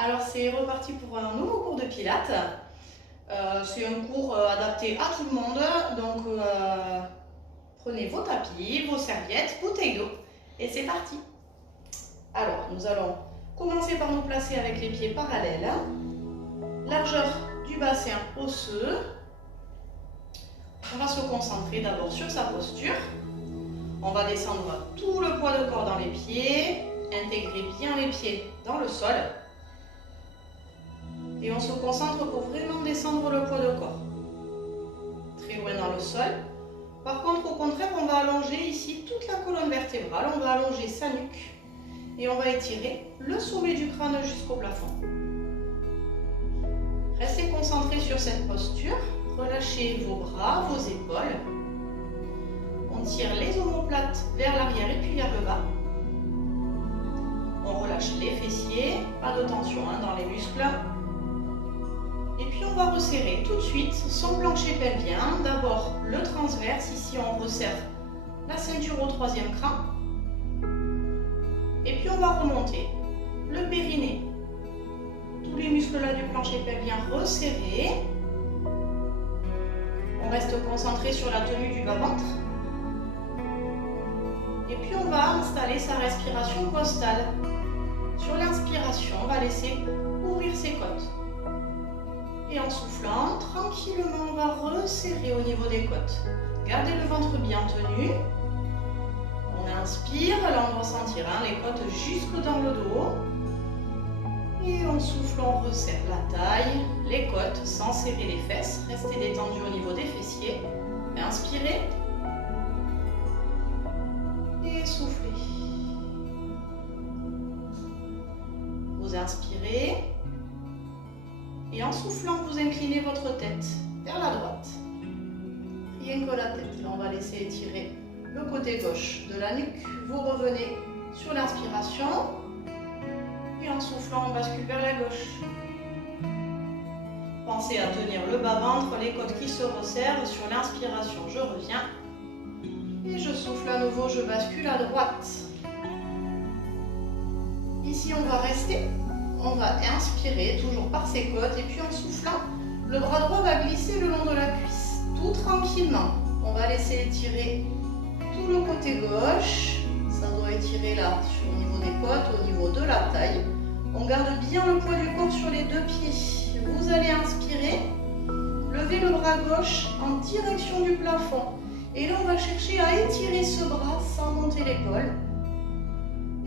Alors c'est reparti pour un nouveau cours de pilates. C'est un cours adapté à tout le monde, donc prenez vos tapis, vos serviettes, bouteille d'eau et c'est parti. Alors nous allons commencer par nous placer avec les pieds parallèles, largeur du bassin osseux. On va se concentrer d'abord sur sa posture. On va descendre tout le poids de corps dans les pieds, intégrer bien les pieds dans le sol. Et on se concentre pour vraiment descendre le poids de corps. Très loin dans le sol. Par contre, au contraire, on va allonger ici toute la colonne vertébrale. On va allonger sa nuque. Et on va étirer le sommet du crâne jusqu'au plafond. Restez concentrés sur cette posture. Relâchez vos bras, vos épaules. On tire les omoplates vers l'arrière et puis vers le bas. On relâche les fessiers. Pas de tension dans les muscles. Et puis on va resserrer tout de suite son plancher pelvien. D'abord le transverse, ici on resserre la ceinture au troisième cran. Et puis on va remonter le périnée. Tous les muscles là du plancher pelvien resserrés. On reste concentré sur la tenue du bas-ventre. Et puis on va installer sa respiration costale. Sur l'inspiration, on va laisser ouvrir ses côtes. Et en soufflant, tranquillement, on va resserrer au niveau des côtes. Gardez le ventre bien tenu. On inspire, là on va sentir les côtes jusque dans le dos. Et en soufflant, on resserre la taille, les côtes sans serrer les fesses. Restez détendu au niveau des fessiers. Inspirez. Et soufflez. Vous inspirez. Et en soufflant, vous inclinez votre tête vers la droite. Rien que la tête. Là, on va laisser étirer le côté gauche de la nuque. Vous revenez sur l'inspiration. Et en soufflant, on bascule vers la gauche. Pensez à tenir le bas-ventre, les côtes qui se resserrent. Sur l'inspiration, je reviens. Et je souffle à nouveau, je bascule à droite. Ici, on va rester. On va inspirer, toujours par ses côtes, et puis en soufflant, le bras droit va glisser le long de la cuisse, tout tranquillement. On va laisser étirer tout le côté gauche, ça doit étirer là, au niveau des côtes, au niveau de la taille. On garde bien le poids du corps sur les deux pieds. Vous allez inspirer, lever le bras gauche en direction du plafond. Et là, on va chercher à étirer ce bras sans monter l'épaule.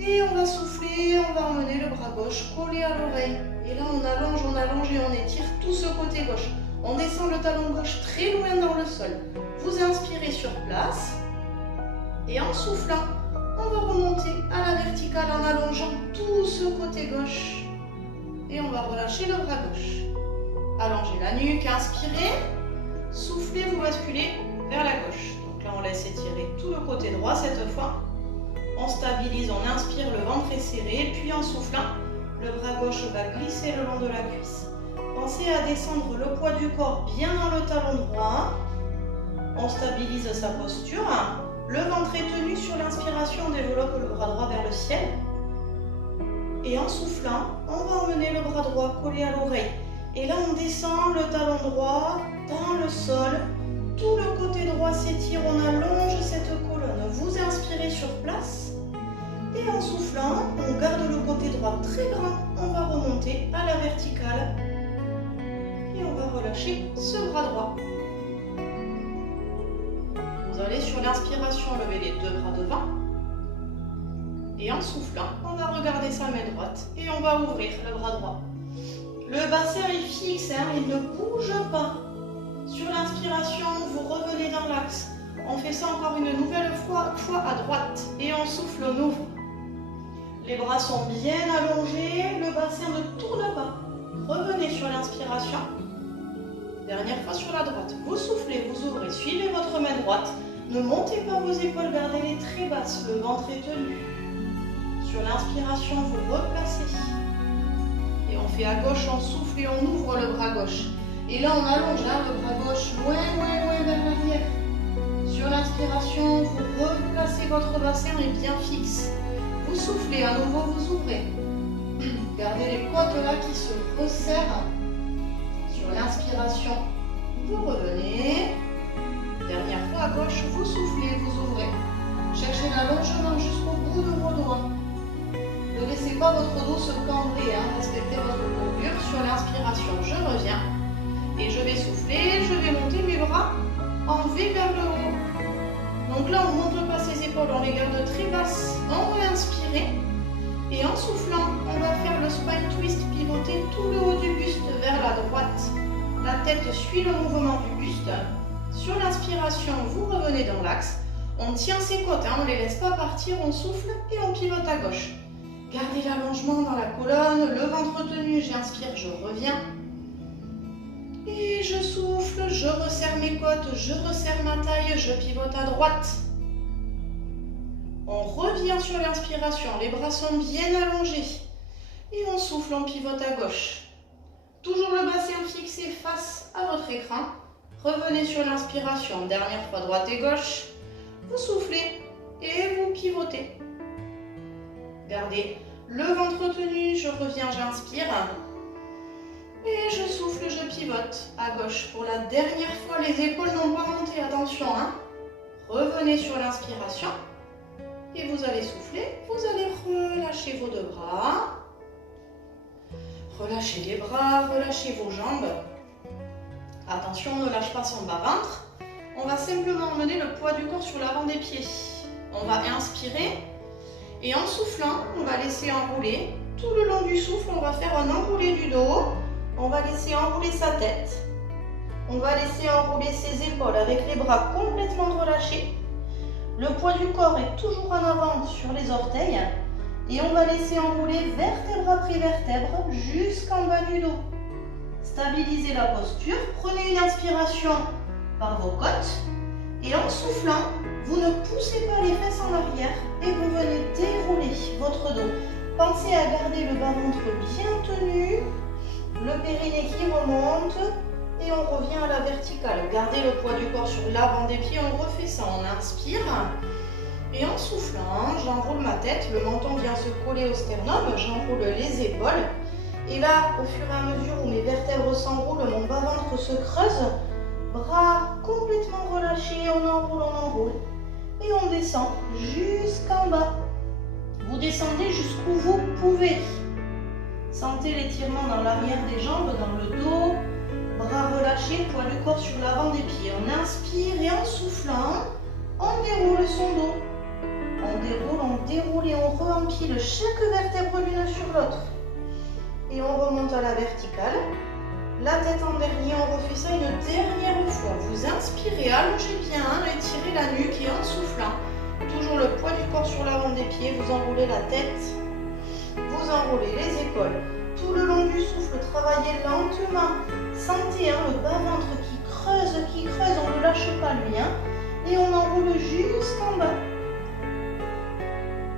Et on va souffler, on va emmener le bras gauche collé à l'oreille. Et là, on allonge et on étire tout ce côté gauche. On descend le talon gauche très loin dans le sol. Vous inspirez sur place. Et en soufflant, on va remonter à la verticale en allongeant tout ce côté gauche. Et on va relâcher le bras gauche. Allongez la nuque, inspirez. Soufflez, vous basculez vers la gauche. Donc là, on laisse étirer tout le côté droit cette fois. On stabilise, on inspire, le ventre est serré, puis en soufflant, le bras gauche va glisser le long de la cuisse. Pensez à descendre le poids du corps bien dans le talon droit. On stabilise sa posture. Le ventre est tenu sur l'inspiration, on développe le bras droit vers le ciel. Et en soufflant, on va emmener le bras droit collé à l'oreille. Et là, on descend le talon droit dans le sol. Tout le côté droit s'étire, on allonge cette colonne. Vous inspirez sur place. Et en soufflant, on garde le côté droit très grand. On va remonter à la verticale. Et on va relâcher ce bras droit. Vous allez sur l'inspiration lever les deux bras devant. Et en soufflant, on va regarder sa main droite. Et on va ouvrir le bras droit. Le bassin est fixe, il ne bouge pas. Sur l'inspiration, vous revenez dans l'axe. On fait ça encore une nouvelle fois à droite. Et on souffle, on ouvre. Les bras sont bien allongés, le bassin ne tourne pas. Revenez sur l'inspiration. Dernière fois sur la droite. Vous soufflez, vous ouvrez. Suivez votre main droite. Ne montez pas vos épaules, gardez-les très basses. Le ventre est tenu. Sur l'inspiration, vous replacez. Et on fait à gauche, on souffle et on ouvre le bras gauche. Et là, on allonge le bras gauche loin vers l'arrière. Sur l'inspiration, vous replacez votre bassin est bien fixe. Vous soufflez, à nouveau vous ouvrez. Gardez les côtes là qui se resserrent. Sur l'inspiration, vous revenez. Dernière fois à gauche, vous soufflez, vous ouvrez. Cherchez l'allongement jusqu'au bout de vos doigts. Ne laissez pas votre dos se cambrer, respectez votre courbure. Sur l'inspiration, je reviens. Et je vais souffler, je vais monter mes bras en V vers le haut. Donc là, on ne monte pas ses épaules, on les garde très basses. On va inspirer. Et en soufflant, on va faire le spine twist, pivoter tout le haut du buste vers la droite. La tête suit le mouvement du buste. Sur l'inspiration, vous revenez dans l'axe. On tient ses côtes, on ne les laisse pas partir, on souffle et on pivote à gauche. Gardez l'allongement dans la colonne, le ventre tenu, j'inspire, je reviens. Et je souffle, je resserre mes côtes, je resserre ma taille, je pivote à droite. On revient sur l'inspiration, les bras sont bien allongés. Et on souffle, on pivote à gauche. Toujours le bassin fixé face à votre écran. Revenez sur l'inspiration, dernière fois droite et gauche. Vous soufflez et vous pivotez. Gardez le ventre tenu, je reviens, j'inspire. Et je souffle, je pivote à gauche. Pour la dernière fois, les épaules n'ont pas monté, attention. Revenez sur l'inspiration. Et vous allez souffler, vous allez relâcher vos deux bras. Relâchez les bras, relâchez vos jambes. Attention, on ne lâche pas son bas-ventre. On va simplement emmener le poids du corps sur l'avant des pieds. On va inspirer et en soufflant, on va laisser enrouler. Tout le long du souffle, on va faire un enroulé du dos. On va laisser enrouler sa tête. On va laisser enrouler ses épaules avec les bras complètement relâchés. Le poids du corps est toujours en avant sur les orteils. Et on va laisser enrouler vertèbre après vertèbre jusqu'en bas du dos. Stabilisez la posture. Prenez une inspiration par vos côtes. Et en soufflant, vous ne poussez pas les fesses en arrière et vous venez dérouler votre dos. Pensez à garder le bas-ventre bien tenu, le périnée qui remonte et on revient à la verticale. Gardez le poids du corps sur l'avant des pieds, on refait ça, on inspire. Et en soufflant, j'enroule ma tête, le menton vient se coller au sternum, j'enroule les épaules. Et là, au fur et à mesure où mes vertèbres s'enroulent, mon bas-ventre se creuse. Bras complètement relâchés, on enroule. Et on descend jusqu'en bas. Vous descendez jusqu'où vous pouvez. Sentez l'étirement dans l'arrière des jambes, dans le dos. Bras relâchés, poids du corps sur l'avant des pieds. On inspire et en soufflant, on déroule son dos. On déroule et on re-empile chaque vertèbre l'une sur l'autre. Et on remonte à la verticale. La tête en dernier, on refait ça une dernière fois. Vous inspirez, allongez bien, étirez la nuque et en soufflant, toujours le poids du corps sur l'avant des pieds, vous enroulez la tête, vous enroulez les épaules. Tout le long du souffle, travaillez lentement. Sentez le bas-ventre qui creuse, on ne lâche pas lui. Et on enroule jusqu'en bas.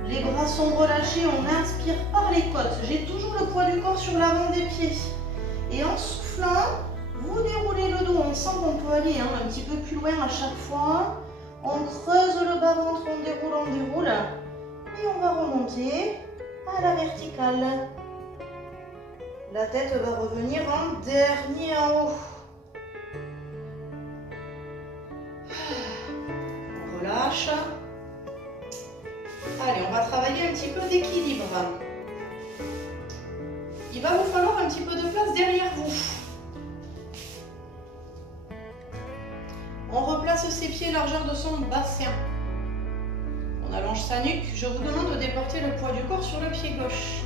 Les bras sont relâchés, on inspire par les côtes. J'ai toujours le poids du corps sur l'avant des pieds. Et en soufflant, vous déroulez le dos. On sent qu'on peut aller un petit peu plus loin à chaque fois. On creuse le bas-ventre, on déroule. Et on va remonter à la verticale. La tête va revenir en dernier en haut. On relâche. Allez, on va travailler un petit peu d'équilibre. Il va vous falloir un petit peu de place derrière vous. On replace ses pieds largeur de son bassin. On allonge sa nuque. Je vous demande de déporter le poids du corps sur le pied gauche.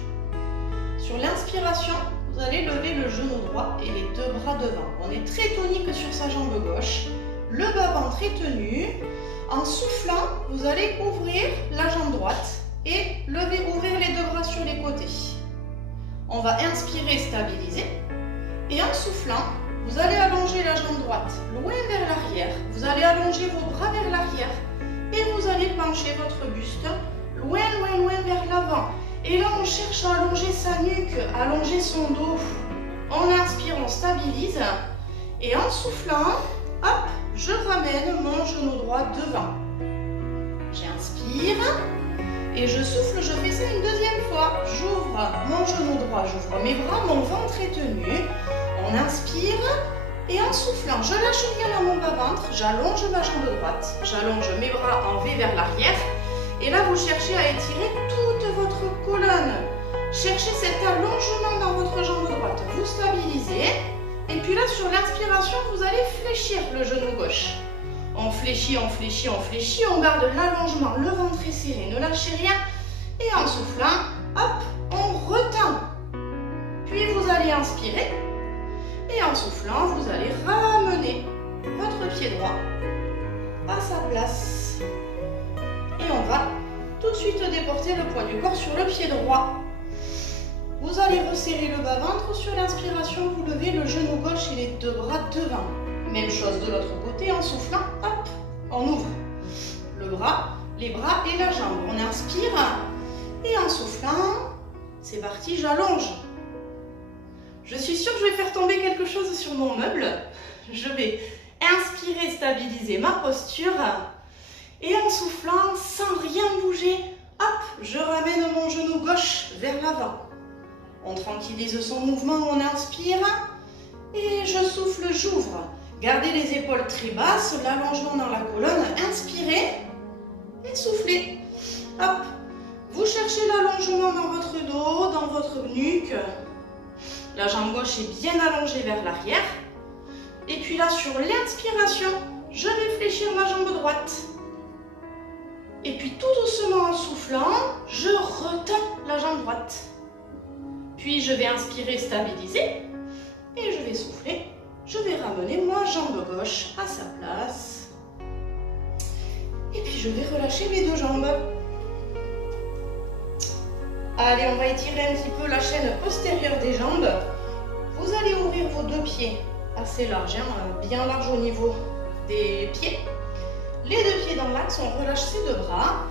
Sur l'inspiration, vous allez lever le genou droit et les deux bras devant. On est très tonique sur sa jambe gauche. Le bas-ventre est tenu. En soufflant, vous allez ouvrir la jambe droite et ouvrir les deux bras sur les côtés. On va inspirer, stabiliser. Et en soufflant, vous allez allonger la jambe droite loin vers l'arrière. Vous allez allonger vos bras vers l'arrière. Et vous allez pencher votre buste loin vers l'avant. Et là, on cherche à allonger sa nuque, allonger son dos. On inspire, on stabilise. Et en soufflant, hop, je ramène mon genou droit devant. J'inspire. Et je souffle, je fais ça une deuxième fois. J'ouvre mon genou droit, j'ouvre mes bras, mon ventre est tenu. On inspire et en soufflant, je lâche bien à mon bas-ventre, j'allonge ma jambe droite, j'allonge mes bras en V vers l'arrière. Et là, vous cherchez à étirer toute votre colonne. Cherchez cet allongement dans votre jambe droite. Vous stabilisez. Et puis là, sur l'inspiration, vous allez fléchir le genou gauche. On fléchit, on fléchit, on fléchit. On garde l'allongement, le ventre est serré, ne lâchez rien. Et en soufflant, hop, on retend. Puis vous allez inspirer. Et en soufflant, vous allez ramener votre pied droit à sa place. Et on va tout de suite déporter le poids du corps sur le pied droit. Vous allez resserrer le bas-ventre. Sur l'inspiration, vous levez le genou gauche et les deux bras devant. Même chose de l'autre côté, en soufflant, hop, on ouvre le bras, les bras et la jambe. On inspire et en soufflant, c'est parti, j'allonge. Je suis sûre que je vais faire tomber quelque chose sur mon meuble. Je vais inspirer, stabiliser ma posture. Et en soufflant, sans rien bouger, hop, je ramène mon genou gauche vers l'avant. On tranquillise son mouvement, on inspire. Et je souffle, j'ouvre. Gardez les épaules très basses, l'allongement dans la colonne. Inspirez et soufflez. Hop, vous cherchez l'allongement dans votre dos, dans votre nuque. La jambe gauche est bien allongée vers l'arrière. Et puis là, sur l'inspiration, je vais fléchir ma jambe droite. Et puis tout doucement en soufflant, je retends la jambe droite. Puis je vais inspirer, stabiliser. Et je vais souffler. Je vais ramener ma jambe gauche à sa place. Et puis je vais relâcher mes deux jambes. Allez, on va étirer un petit peu la chaîne postérieure des jambes. Vous allez ouvrir vos deux pieds assez larges, bien larges au niveau des pieds. Les deux pieds dans l'axe, on relâche ses deux bras.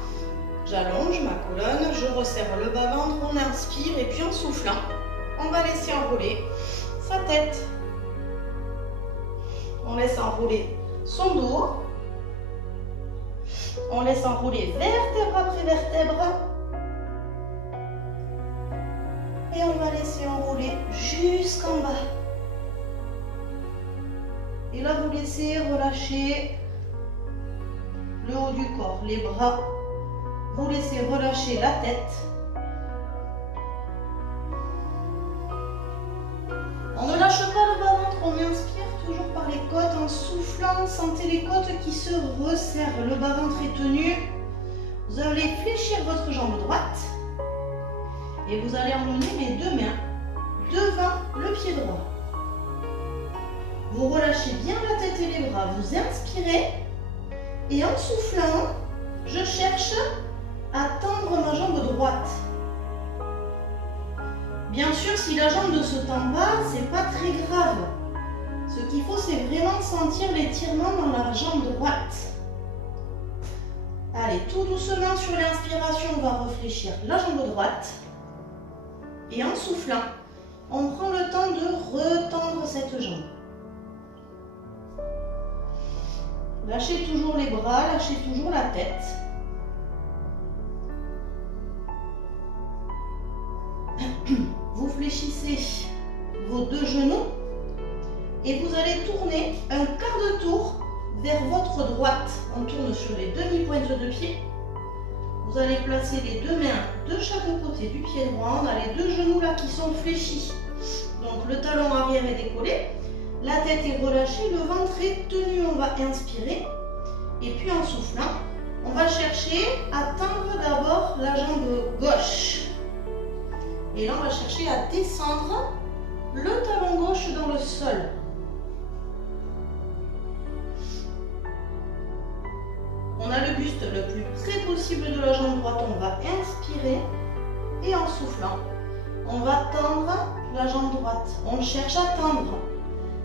J'allonge ma colonne, je resserre le bas-ventre, on inspire et puis en soufflant, on va laisser enrouler sa tête. On laisse enrouler son dos. On laisse enrouler vertèbre après vertèbre. Et on va laisser enrouler jusqu'en bas. Et là, vous laissez relâcher le haut du corps, les bras. Vous laissez relâcher la tête. On ne lâche pas le bas-ventre, on inspire toujours par les côtes en soufflant. Sentez les côtes qui se resserrent. Le bas-ventre est tenu. Vous allez fléchir votre jambe droite. Et vous allez emmener les deux mains devant le pied droit. Vous relâchez bien la tête et les bras. Vous inspirez. Et en soufflant, je cherche à tendre ma jambe droite. Bien sûr, si la jambe ne se tend pas, c'est pas très grave. Ce qu'il faut, c'est vraiment sentir l'étirement dans la jambe droite. Allez, tout doucement sur l'inspiration, on va réfléchir la jambe droite. Et en soufflant, on prend le temps de retendre cette jambe. Lâchez toujours les bras, lâchez toujours la tête. Vous fléchissez vos deux genoux et vous allez tourner un quart de tour vers votre droite. On tourne sur les demi-pointes de pied. Vous allez placer les deux mains de chaque côté du pied droit. On a les deux genoux là qui sont fléchis. Donc le talon arrière est décollé. La tête est relâchée, le ventre est tenu. On va inspirer. Et puis en soufflant, on va chercher à tendre d'abord la jambe gauche. Et là, on va chercher à descendre le talon gauche dans le sol. On a le buste le plus près possible de la jambe droite. On va inspirer et en soufflant, on va tendre la jambe droite. On cherche à tendre.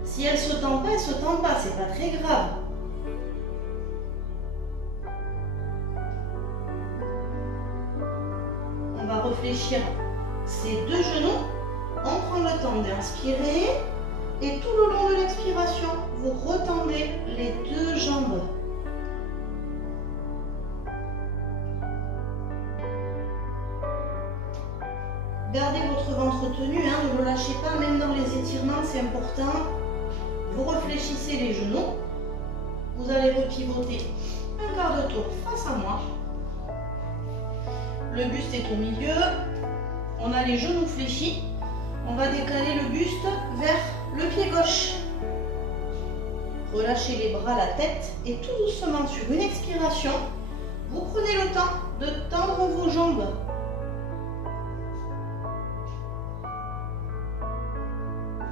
Si elle ne se tend pas, elle ne se tend pas. C'est pas très grave. On va réfléchir ces deux genoux. On prend le temps d'inspirer et tout le long de l'expiration, vous retendez les deux jambes. Gardez votre ventre tenu, hein, ne le lâchez pas, même dans les étirements, c'est important. Vous réfléchissez les genoux. Vous allez repivoter un quart de tour face à moi. Le buste est au milieu. On a les genoux fléchis. On va décaler le buste vers le pied gauche. Relâchez les bras, la tête et tout doucement sur une expiration, vous prenez le temps de tendre vos jambes.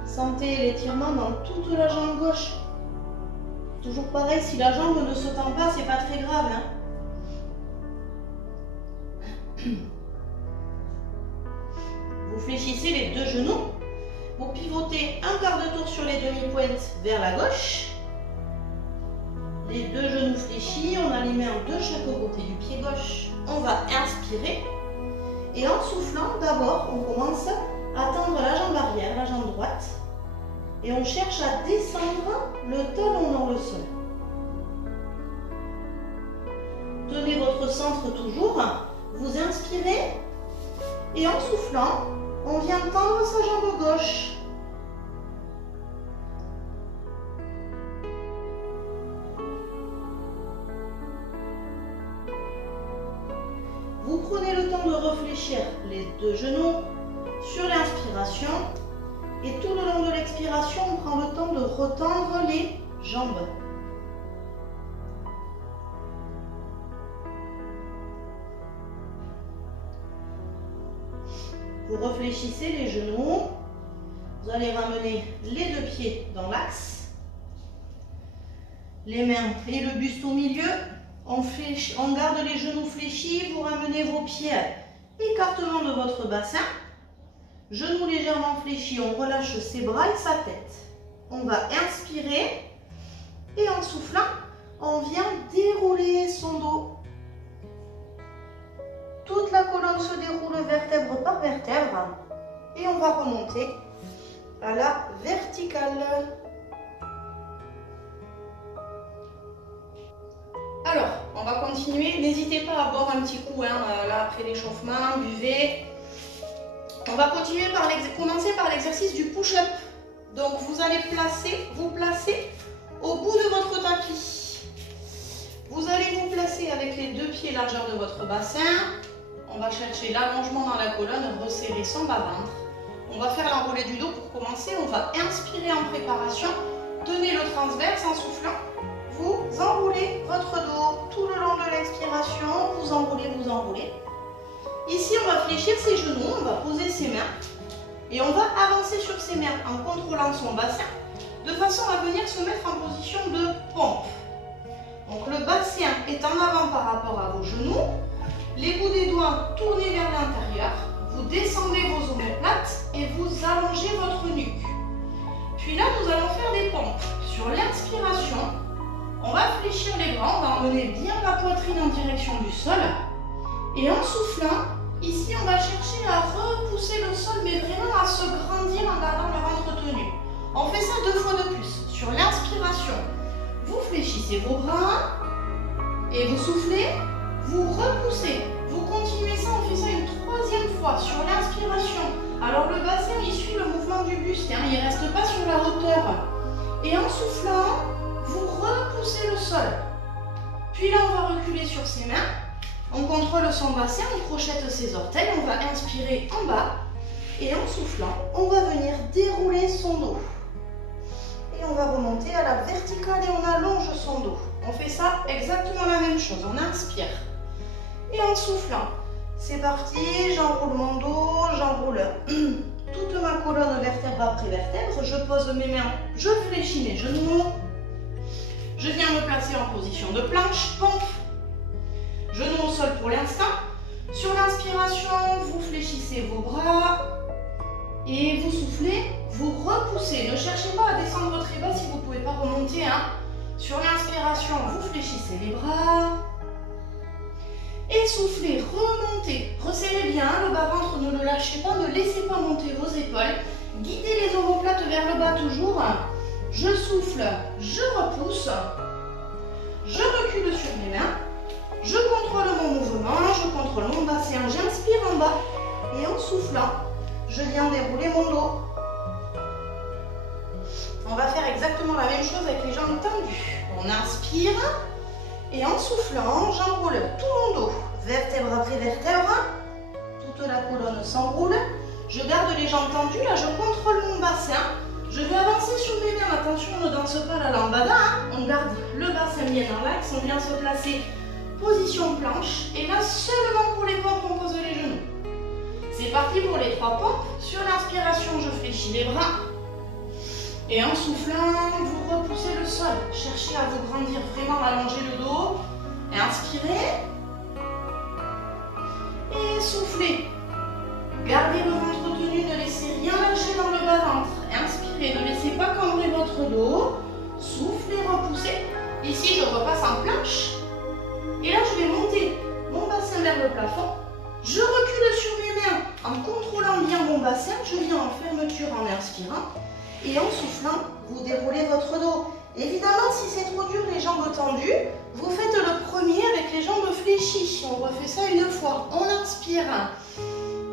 Sentez l'étirement dans toute la jambe gauche. Toujours pareil, si la jambe ne se tend pas, c'est pas très grave, hein. Vous fléchissez les deux genoux. Vous pivotez un quart de tour sur les demi-pointes vers la gauche. Les deux genoux fléchis, on a les mains de chaque côté du pied gauche. On va inspirer. Et en soufflant, d'abord, on commence à tendre la jambe arrière, la jambe droite. Et on cherche à descendre le talon dans le sol. Tenez votre centre toujours. Vous inspirez. Et en soufflant, on vient tendre sa jambe gauche. Vous prenez le temps de réfléchir les deux genoux sur l'inspiration. Et tout le long de l'expiration, on prend le temps de retendre les jambes. Vous réfléchissez les genoux. Vous allez ramener les deux pieds dans l'axe. Les mains et le buste au milieu. On garde les genoux fléchis. Vous ramenez vos pieds. Écartement de votre bassin. Genoux légèrement fléchis, on relâche ses bras et sa tête. On va inspirer et en soufflant, on vient dérouler son dos. Toute la colonne se déroule vertèbre par vertèbre et on va remonter à la verticale. Alors, on va continuer. N'hésitez pas à boire un petit coup là après l'échauffement, buvez. On va commencer par l'exercice du push-up. Donc vous allez vous placer au bout de votre tapis. Vous allez vous placer avec les deux pieds largeur de votre bassin. On va chercher l'allongement dans la colonne, resserrer son bas-ventre. On va faire l'enroulé du dos pour commencer. On va inspirer en préparation. Tenez le transverse en soufflant. Vous enroulez votre dos tout le long de l'expiration. Vous enroulez, vous enroulez. Ici, on va fléchir ses genoux, on va poser ses mains et on va avancer sur ses mains en contrôlant son bassin de façon à venir se mettre en position de pompe. Donc le bassin est en avant par rapport à vos genoux, les bouts des doigts tournés vers l'intérieur, vous descendez vos omoplates et vous allongez votre nuque. Puis là, nous allons faire des pompes. Sur l'inspiration, on va fléchir les bras, on va emmener bien la poitrine en direction du sol. Et en soufflant, ici on va chercher à repousser le sol, mais vraiment à se grandir en gardant le ventre tenu. On fait ça 2 fois de plus. Sur l'inspiration, vous fléchissez vos bras et vous soufflez, vous repoussez. Vous continuez ça, on fait ça une 3e fois sur l'inspiration. Alors le bassin, il suit le mouvement du buste, il ne reste pas sur la hauteur. Et en soufflant, vous repoussez le sol. Puis là, on va reculer sur ses mains. On contrôle son bassin, on crochette ses orteils, on va inspirer en bas. Et en soufflant, on va venir dérouler son dos. Et on va remonter à la verticale et on allonge son dos. On fait ça exactement la même chose, on inspire. Et en soufflant, c'est parti, j'enroule mon dos, j'enroule toute ma colonne vertèbre après vertèbre. Je pose mes mains, je fléchis mes genoux. Je viens me placer en position de planche, pompe. Genoux au sol pour l'instant. Sur l'inspiration, vous fléchissez vos bras et vous soufflez, vous repoussez. Ne cherchez pas à descendre très bas si vous ne pouvez pas remonter. Sur l'inspiration, vous fléchissez les bras et soufflez, remontez. Resserrez bien le bas-ventre, ne le lâchez pas, ne laissez pas monter vos épaules. Guidez les omoplates vers le bas toujours. Je souffle, je repousse, je recule sur mes mains. Je contrôle mon mouvement, je contrôle mon bassin, j'inspire en bas et en soufflant, je viens dérouler mon dos. On va faire exactement la même chose avec les jambes tendues. On inspire et en soufflant, j'enroule tout mon dos, vertèbre après vertèbre, toute la colonne s'enroule. Je garde les jambes tendues, là je contrôle mon bassin. Je vais avancer sur mes mains, attention, on ne danse pas la lambada, hein. On garde le bassin bien dans l'axe, on vient se placer position planche. Et là, seulement pour les pompes, on pose les genoux. C'est parti pour les 3 pompes. Sur l'inspiration, je fléchis les bras. Et en soufflant, vous repoussez le sol. Cherchez à vous grandir, vraiment allonger le dos. Et inspirez. Et soufflez. Gardez le ventre tenu, ne laissez rien lâcher dans le bas-ventre. Inspirez, ne laissez pas cambrer votre dos. Soufflez, repoussez. Ici, je repasse en planche. Et là, je vais monter mon bassin vers le plafond. Je recule sur mes mains en contrôlant bien mon bassin. Je viens en fermeture en inspirant. Et en soufflant, vous déroulez votre dos. Évidemment, si c'est trop dur, les jambes tendues, vous faites le premier avec les jambes fléchies. On refait ça une fois. On inspire.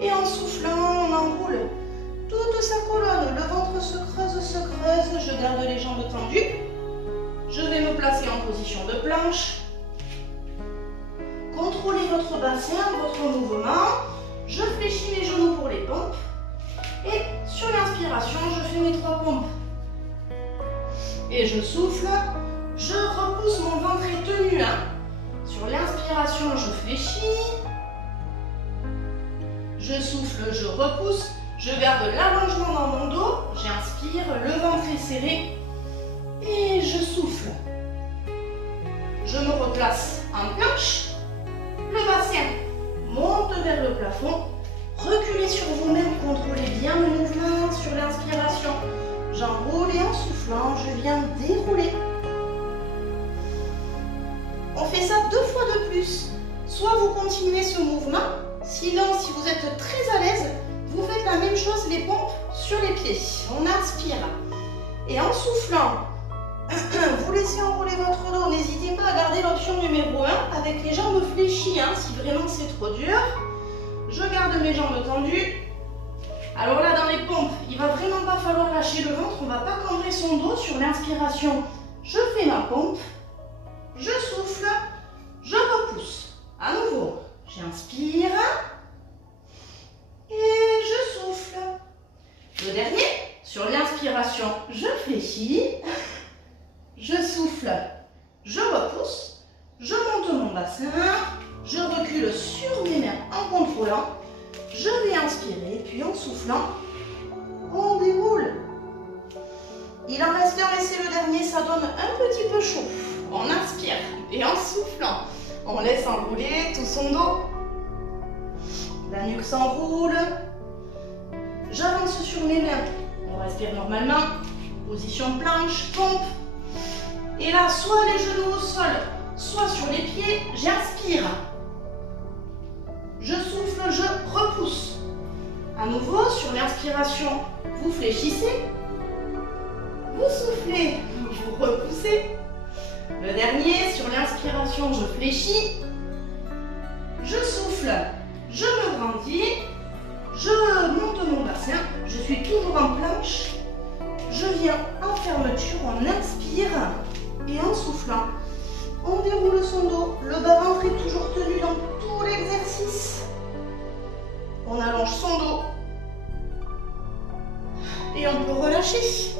Et en soufflant, on enroule toute sa colonne. Le ventre se creuse, se creuse. Je garde les jambes tendues. Je vais me placer en position de planche. Contrôlez votre bassin, votre mouvement. Je fléchis mes genoux pour les pompes. Et sur l'inspiration, je fais mes 3 pompes. Et je souffle. Je repousse, mon ventre est tenu. Sur l'inspiration, je fléchis. Je souffle, je repousse. Je garde l'allongement dans mon dos. J'inspire, le ventre est serré. Et je souffle. Je me replace en planche. Le bassin monte vers le plafond. Reculez sur vous-même, contrôlez bien le mouvement sur l'inspiration. J'enroule et en soufflant, je viens dérouler. On fait ça 2 fois de plus. Soit vous continuez ce mouvement, sinon si vous êtes très à l'aise, vous faites la même chose, les pompes sur les pieds. On inspire. Et en soufflant, vous laissez enrouler votre dos. N'hésitez pas à garder l'option numéro 1 avec les jambes fléchies, si vraiment c'est trop dur. Je garde mes jambes tendues. Alors là, dans les pompes, il ne va vraiment pas falloir lâcher le ventre. On ne va pas cambrer son dos. Sur l'inspiration, je fais ma pompe. Je souffle. Je repousse. À nouveau, j'inspire. Et je souffle. Le dernier, sur l'inspiration, je fléchis. Je souffle, je repousse, je monte mon bassin, je recule sur mes mains en contrôlant, je vais inspirer, puis en soufflant, on déroule. Il en reste un et c'est le dernier, ça donne un petit peu chaud. On inspire et en soufflant, on laisse enrouler tout son dos. La nuque s'enroule, j'avance sur mes mains, on respire normalement, position planche, pompe. Et là, soit les genoux au sol, soit sur les pieds, j'inspire. Je souffle, je repousse. À nouveau, sur l'inspiration, vous fléchissez. Vous soufflez, vous repoussez. Le dernier, sur l'inspiration, je fléchis. Je souffle, je me grandis. Je monte mon bassin. Je suis toujours en planche. Je viens en fermeture, on inspire. Et en soufflant, on déroule son dos. Le bas-ventre est toujours tenu dans tout l'exercice. On allonge son dos. Et on peut relâcher.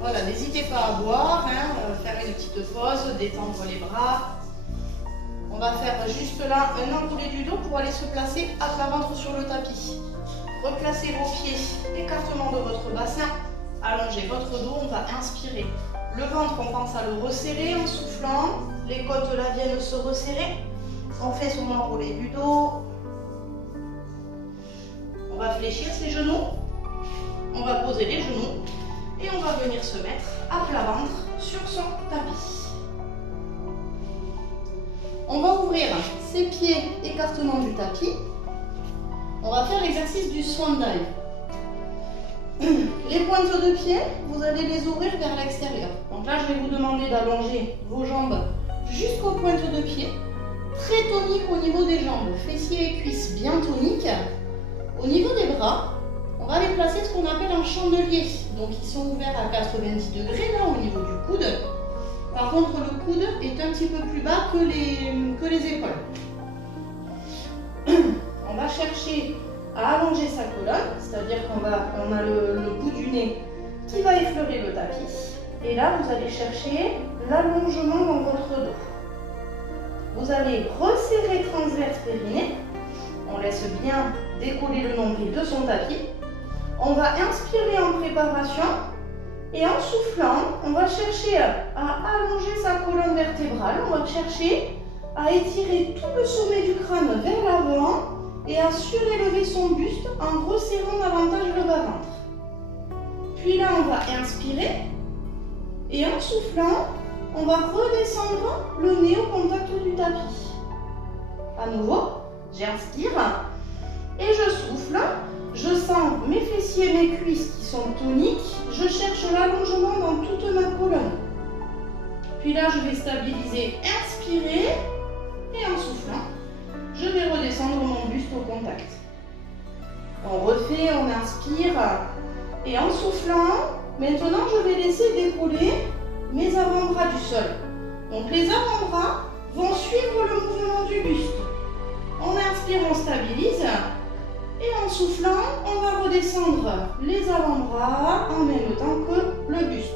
Voilà, n'hésitez pas à boire, faire une petite pause, détendre les bras. On va faire juste là un enroulé du dos pour aller se placer à plat ventre sur le tapis. Replacez vos pieds, écartement de votre bassin. Allongez votre dos, on va inspirer. Le ventre, on pense à le resserrer en soufflant. Les côtes là viennent se resserrer. On fait son enroulé du dos. On va fléchir ses genoux. On va poser les genoux. Et on va venir se mettre à plat ventre sur son tapis. On va ouvrir ses pieds, écartement du tapis. On va faire l'exercice du swan dive. Les pointes de pied, vous allez les ouvrir vers l'extérieur. Donc là, je vais vous demander d'allonger vos jambes jusqu'aux pointes de pied. très tonique au niveau des jambes, fessiers et cuisses bien toniques. Au niveau des bras, on va les placer ce qu'on appelle en chandelier. Donc ils sont ouverts à 90 degrés là au niveau du coude. Par contre le coude est un petit peu plus bas que les épaules. On va chercher à allonger sa colonne, c'est-à-dire qu'on a le bout du nez qui va effleurer le tapis. Et là, vous allez chercher l'allongement dans votre dos. Vous allez resserrer transverse périnée. On laisse bien décoller le nombril de son tapis. On va inspirer en préparation. Et en soufflant, on va chercher à allonger sa colonne vertébrale. On va chercher à étirer tout le sommet du crâne vers l'avant et à surélever son buste en resserrant davantage le bas-ventre. Puis là, on va inspirer et en soufflant, on va redescendre le nez au contact du tapis. À nouveau, j'inspire et je souffle. Je sens mes fessiers, mes cuisses qui sont toniques. Je cherche l'allongement dans toute ma colonne. Puis là, je vais stabiliser, inspirer et en soufflant, je vais redescendre mon buste au contact. On refait, on inspire et en soufflant, maintenant je vais laisser décoller mes avant-bras du sol. Donc les avant-bras vont suivre le mouvement du buste. On inspire, on stabilise et en soufflant, on va redescendre les avant-bras en même temps que le buste.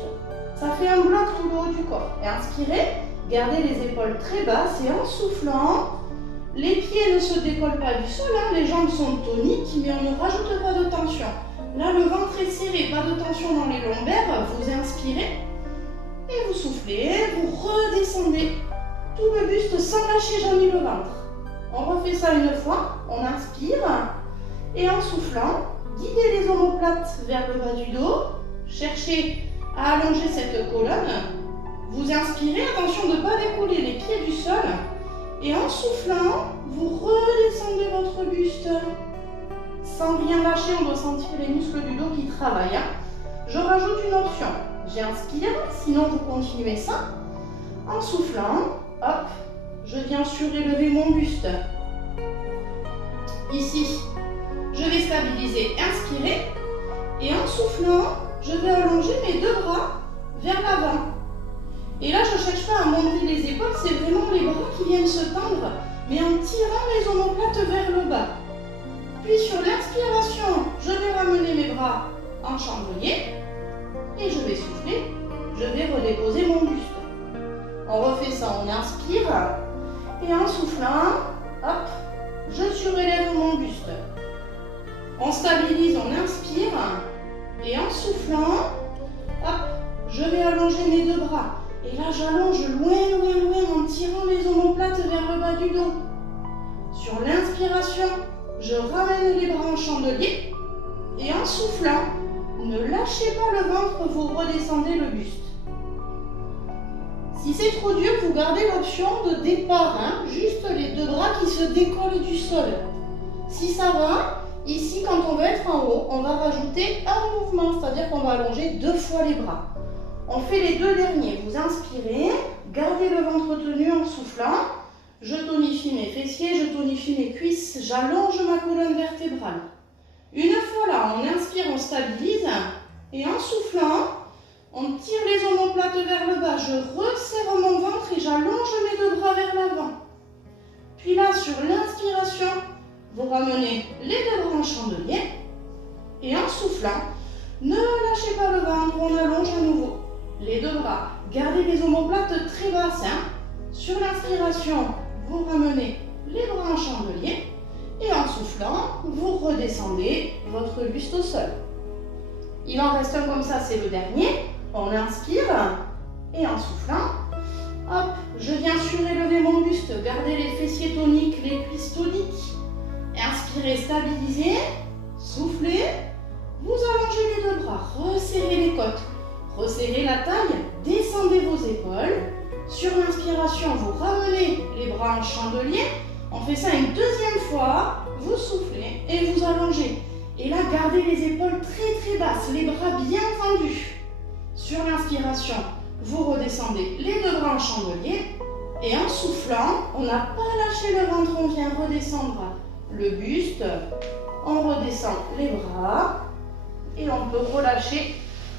Ça fait un bloc tout le haut du corps. Et inspirez, gardez les épaules très basses et en soufflant, les pieds ne se décollent pas du sol, hein, les jambes sont toniques, mais on ne rajoute pas de tension. Là, le ventre est serré, pas de tension dans les lombaires. Vous inspirez et vous soufflez, vous redescendez tout le buste sans lâcher jamais le ventre. On refait ça une fois, on inspire et en soufflant, guidez les omoplates vers le bas du dos, cherchez à allonger cette colonne. Vous inspirez, attention de ne pas décoller les pieds du sol. Et en soufflant, vous redescendez votre buste. Sans rien lâcher, on doit sentir les muscles du dos qui travaillent. Je rajoute une option. J'inspire, sinon vous continuez ça. En soufflant, hop, je viens surélever mon buste. Ici, je vais stabiliser, inspirer. Et en soufflant, je vais allonger mes deux bras vers l'avant. Et là, je ne cherche pas à monter les épaules, c'est vraiment les bras qui viennent se tendre, mais en tirant les omoplates vers le bas. Puis sur l'inspiration, je vais ramener mes bras en chandelier et je vais souffler, je vais redéposer mon buste. On refait ça, on inspire et en soufflant, hop, je surélève mon buste. On stabilise, on inspire et en soufflant, hop, je vais allonger mes deux bras. Et là, j'allonge loin en tirant les omoplates vers le bas du dos. Sur l'inspiration, je ramène les bras en chandelier. Et en soufflant, ne lâchez pas le ventre, vous redescendez le buste. Si c'est trop dur, vous gardez l'option de départ, hein, juste les deux bras qui se décollent du sol. Si ça va, ici, quand on va être en haut, on va rajouter un mouvement, c'est-à-dire qu'on va allonger 2 fois les bras. On fait les 2 derniers. Vous inspirez, gardez le ventre tenu en soufflant. Je tonifie mes fessiers, je tonifie mes cuisses, j'allonge ma colonne vertébrale. Une fois là, on inspire, on stabilise. Et en soufflant, on tire les omoplates vers le bas. Je resserre mon ventre et j'allonge mes 2 bras vers l'avant. Puis là, sur l'inspiration, vous ramenez les 2 bras en chandelier. Et en soufflant, ne lâchez pas le ventre, on allonge à nouveau. Les 2 bras, gardez les omoplates très basses. Hein. Sur l'inspiration, vous ramenez les bras en chandelier. Et en soufflant, vous redescendez votre buste au sol. Il en reste un comme ça, c'est le dernier. On inspire. Et en soufflant, hop, je viens surélever mon buste. Gardez les fessiers toniques, les cuisses toniques. Inspirez, stabilisez. Soufflez. Vous allongez les 2 bras. Resserrez les côtes. Resserrez la taille, descendez vos épaules. Sur l'inspiration, vous ramenez les bras en chandelier. On fait ça une 2e fois. Vous soufflez et vous allongez. Et là, gardez les épaules très basses, les bras bien tendus. Sur l'inspiration, vous redescendez les 2 bras en chandelier. Et en soufflant, on n'a pas lâché le ventre, on vient redescendre le buste, on redescend les bras et on peut relâcher.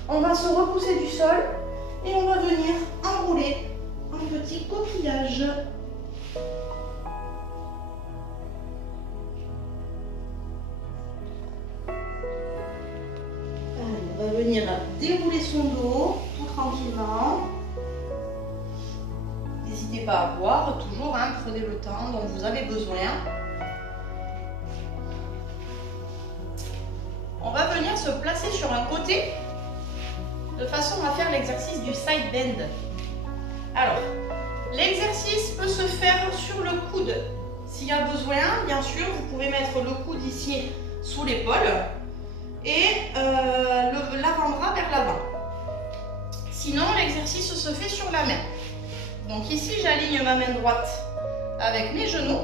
On va se repousser du sol et on va venir enrouler un petit coquillage. Allez, on va venir dérouler son dos tout tranquillement. N'hésitez pas à boire, toujours, hein, prenez le temps dont vous avez besoin. On va venir se placer sur un côté de façon à faire l'exercice du side bend. Alors, l'exercice peut se faire sur le coude. S'il y a besoin, bien sûr, vous pouvez mettre le coude ici sous l'épaule et l'avant-bras vers l'avant. Sinon, l'exercice se fait sur la main. Donc ici, j'aligne ma main droite avec mes genoux.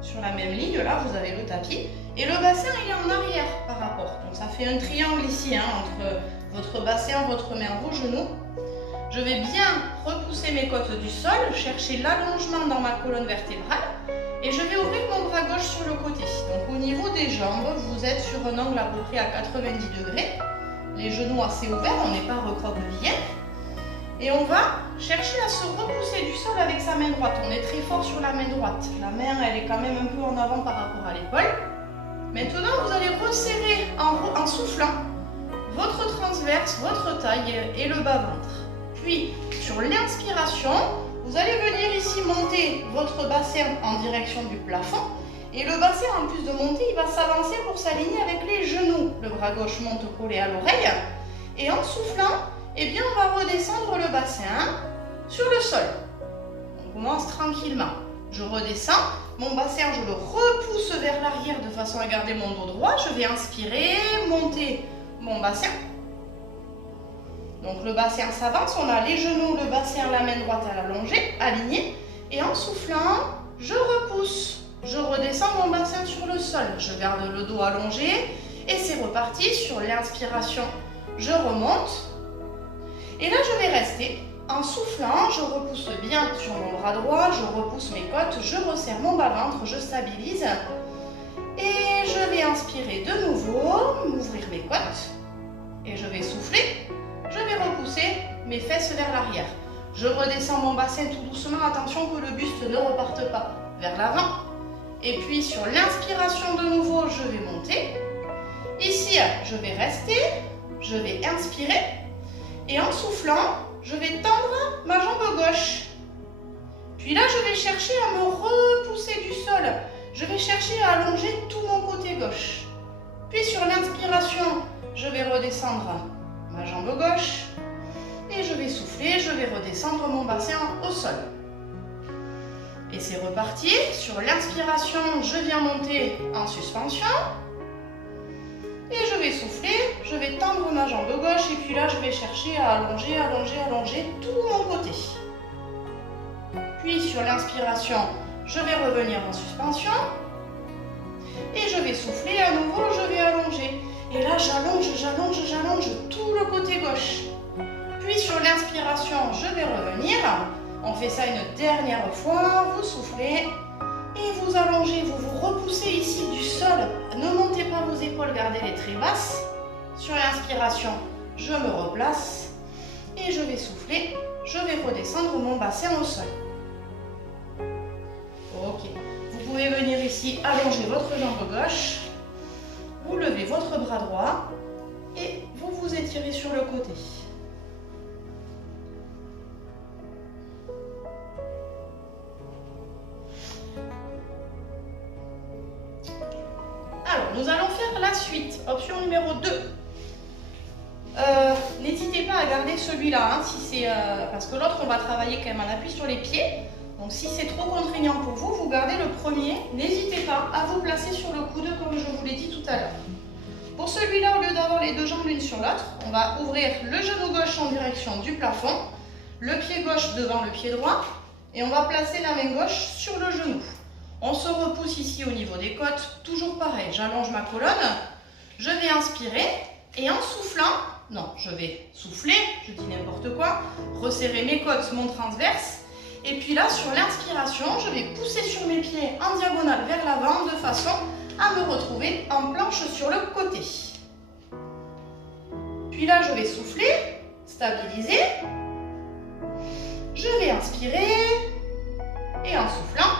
Sur la même ligne, là, vous avez le tapis. Et le bassin, il est en arrière par rapport. Donc ça fait un triangle ici, hein, entre votre bassin, votre main, vos genoux. Je vais bien repousser mes côtes du sol, chercher l'allongement dans ma colonne vertébrale. Et je vais ouvrir mon bras gauche sur le côté. Donc au niveau des jambes, vous êtes sur un angle à peu près à 90 degrés. Les genoux assez ouverts, on n'est pas recroquevillé. Et on va chercher à se repousser du sol avec sa main droite. On est très fort sur la main droite. La main, elle est quand même un peu en avant par rapport à l'épaule. Maintenant, vous allez resserrer en soufflant votre transverse, votre taille et le bas-ventre. Puis, sur l'inspiration, vous allez venir ici monter votre bassin en direction du plafond. Et le bassin, en plus de monter, il va s'avancer pour s'aligner avec les genoux. Le bras gauche monte collé à l'oreille. Et en soufflant, eh bien, on va redescendre le bassin sur le sol. On commence tranquillement. Je redescends, mon bassin, je le repousse vers l'arrière de façon à garder mon dos droit. Je vais inspirer, monter mon bassin. Donc le bassin s'avance, on a les genoux, le bassin, la main droite à l'allongée, alignée. Et en soufflant, je repousse. Je redescends mon bassin sur le sol. Je garde le dos allongé et c'est reparti. Sur l'inspiration, je remonte. Et là, je vais rester. En soufflant, je repousse bien sur mon bras droit, je repousse mes côtes, je resserre mon bas-ventre, je stabilise. Et je vais inspirer de nouveau, m'ouvrir mes côtes. Et je vais souffler. Je vais repousser mes fesses vers l'arrière. Je redescends mon bassin tout doucement. Attention que le buste ne reparte pas vers l'avant. Et puis sur l'inspiration de nouveau, je vais monter. Ici, je vais rester. Je vais inspirer. Et en soufflant, je vais tendre ma jambe gauche. Puis là, je vais chercher à me repousser du sol. Je vais chercher à allonger tout mon côté gauche. Puis sur l'inspiration, je vais redescendre ma jambe gauche. Et je vais souffler, je vais redescendre mon bassin au sol. Et c'est reparti. Sur l'inspiration, je viens monter en suspension. Et je vais souffler, je vais tendre ma jambe gauche et puis là je vais chercher à allonger, allonger, allonger tout mon côté. Puis sur l'inspiration, je vais revenir en suspension. Et je vais souffler à nouveau, je vais allonger. Et là j'allonge, j'allonge, j'allonge tout le côté gauche. Puis sur l'inspiration, je vais revenir. On fait ça une dernière fois, vous soufflez. Et vous allongez, vous vous repoussez ici du sol. Ne montez pas vos épaules, gardez les très basses. Sur l'inspiration, je me replace. Et je vais souffler. Je vais redescendre mon bassin au sol. Ok. Vous pouvez venir ici allonger votre jambe gauche. Vous levez votre bras droit. Et vous vous étirez sur le côté. Alors, nous allons faire la suite. Option numéro 2. N'hésitez pas à garder celui-là, hein, si c'est parce que l'autre, on va travailler quand même en appui sur les pieds. Donc, si c'est trop contraignant pour vous, vous gardez le premier. N'hésitez pas à vous placer sur le coude, comme je vous l'ai dit tout à l'heure. Pour celui-là, au lieu d'avoir les deux jambes l'une sur l'autre, on va ouvrir le genou gauche en direction du plafond, le pied gauche devant le pied droit, et on va placer la main gauche sur le genou. On se repousse ici au niveau des côtes, toujours pareil, j'allonge ma colonne, je vais inspirer et en soufflant, non, je vais souffler, je dis n'importe quoi, resserrer mes côtes, mon transverse Et puis là, sur l'inspiration, je vais pousser sur mes pieds en diagonale vers l'avant de façon à me retrouver en planche sur le côté. Puis là, je vais souffler, stabiliser. Je vais inspirer et en soufflant,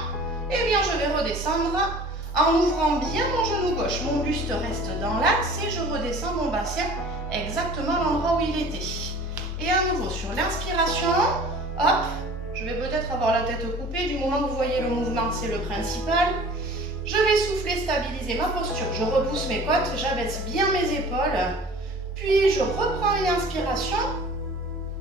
eh bien, je vais redescendre en ouvrant bien mon genou gauche. Mon buste reste dans l'axe et je redescends mon bassin exactement à l'endroit où il était. Et à nouveau, sur l'inspiration, hop, je vais peut-être avoir la tête coupée. Du moment que vous voyez le mouvement, c'est le principal. Je vais souffler, stabiliser ma posture. Je repousse mes côtes, j'abaisse bien mes épaules. Puis, je reprends une inspiration.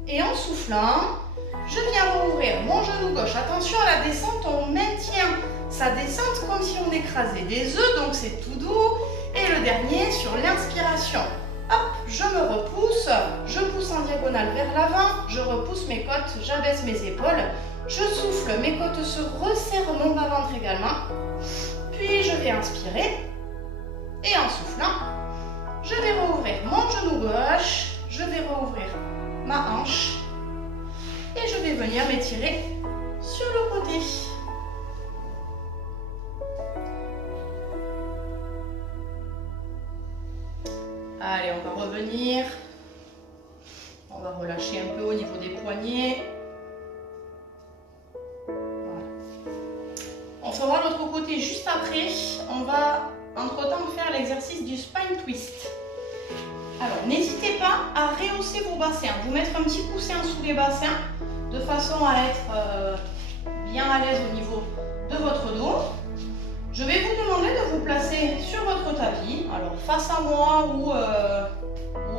Et en soufflant, je viens rouvrir mon genou gauche. Attention à la descente, on maintient sa descente comme si on écrasait des œufs. Donc, c'est tout doux. Et le dernier, sur l'inspiration. Hop, je me repousse, je pousse en diagonale vers l'avant, je repousse mes côtes, j'abaisse mes épaules, je souffle, mes côtes se resserrent, mon bas-ventre également. Puis je vais inspirer et en soufflant, je vais rouvrir mon genou gauche, je vais rouvrir ma hanche et je vais venir m'étirer sur le côté. Allez, on va revenir. On va relâcher un peu au niveau des poignets. Voilà. On fera l'autre côté juste après. On va entre-temps faire l'exercice du spine twist. Alors, n'hésitez pas à rehausser vos bassins. Vous mettre un petit coussin sous les bassins de façon à être bien à l'aise au niveau de votre dos. Je vais vous demander de vous placer sur votre tapis, alors face à moi ou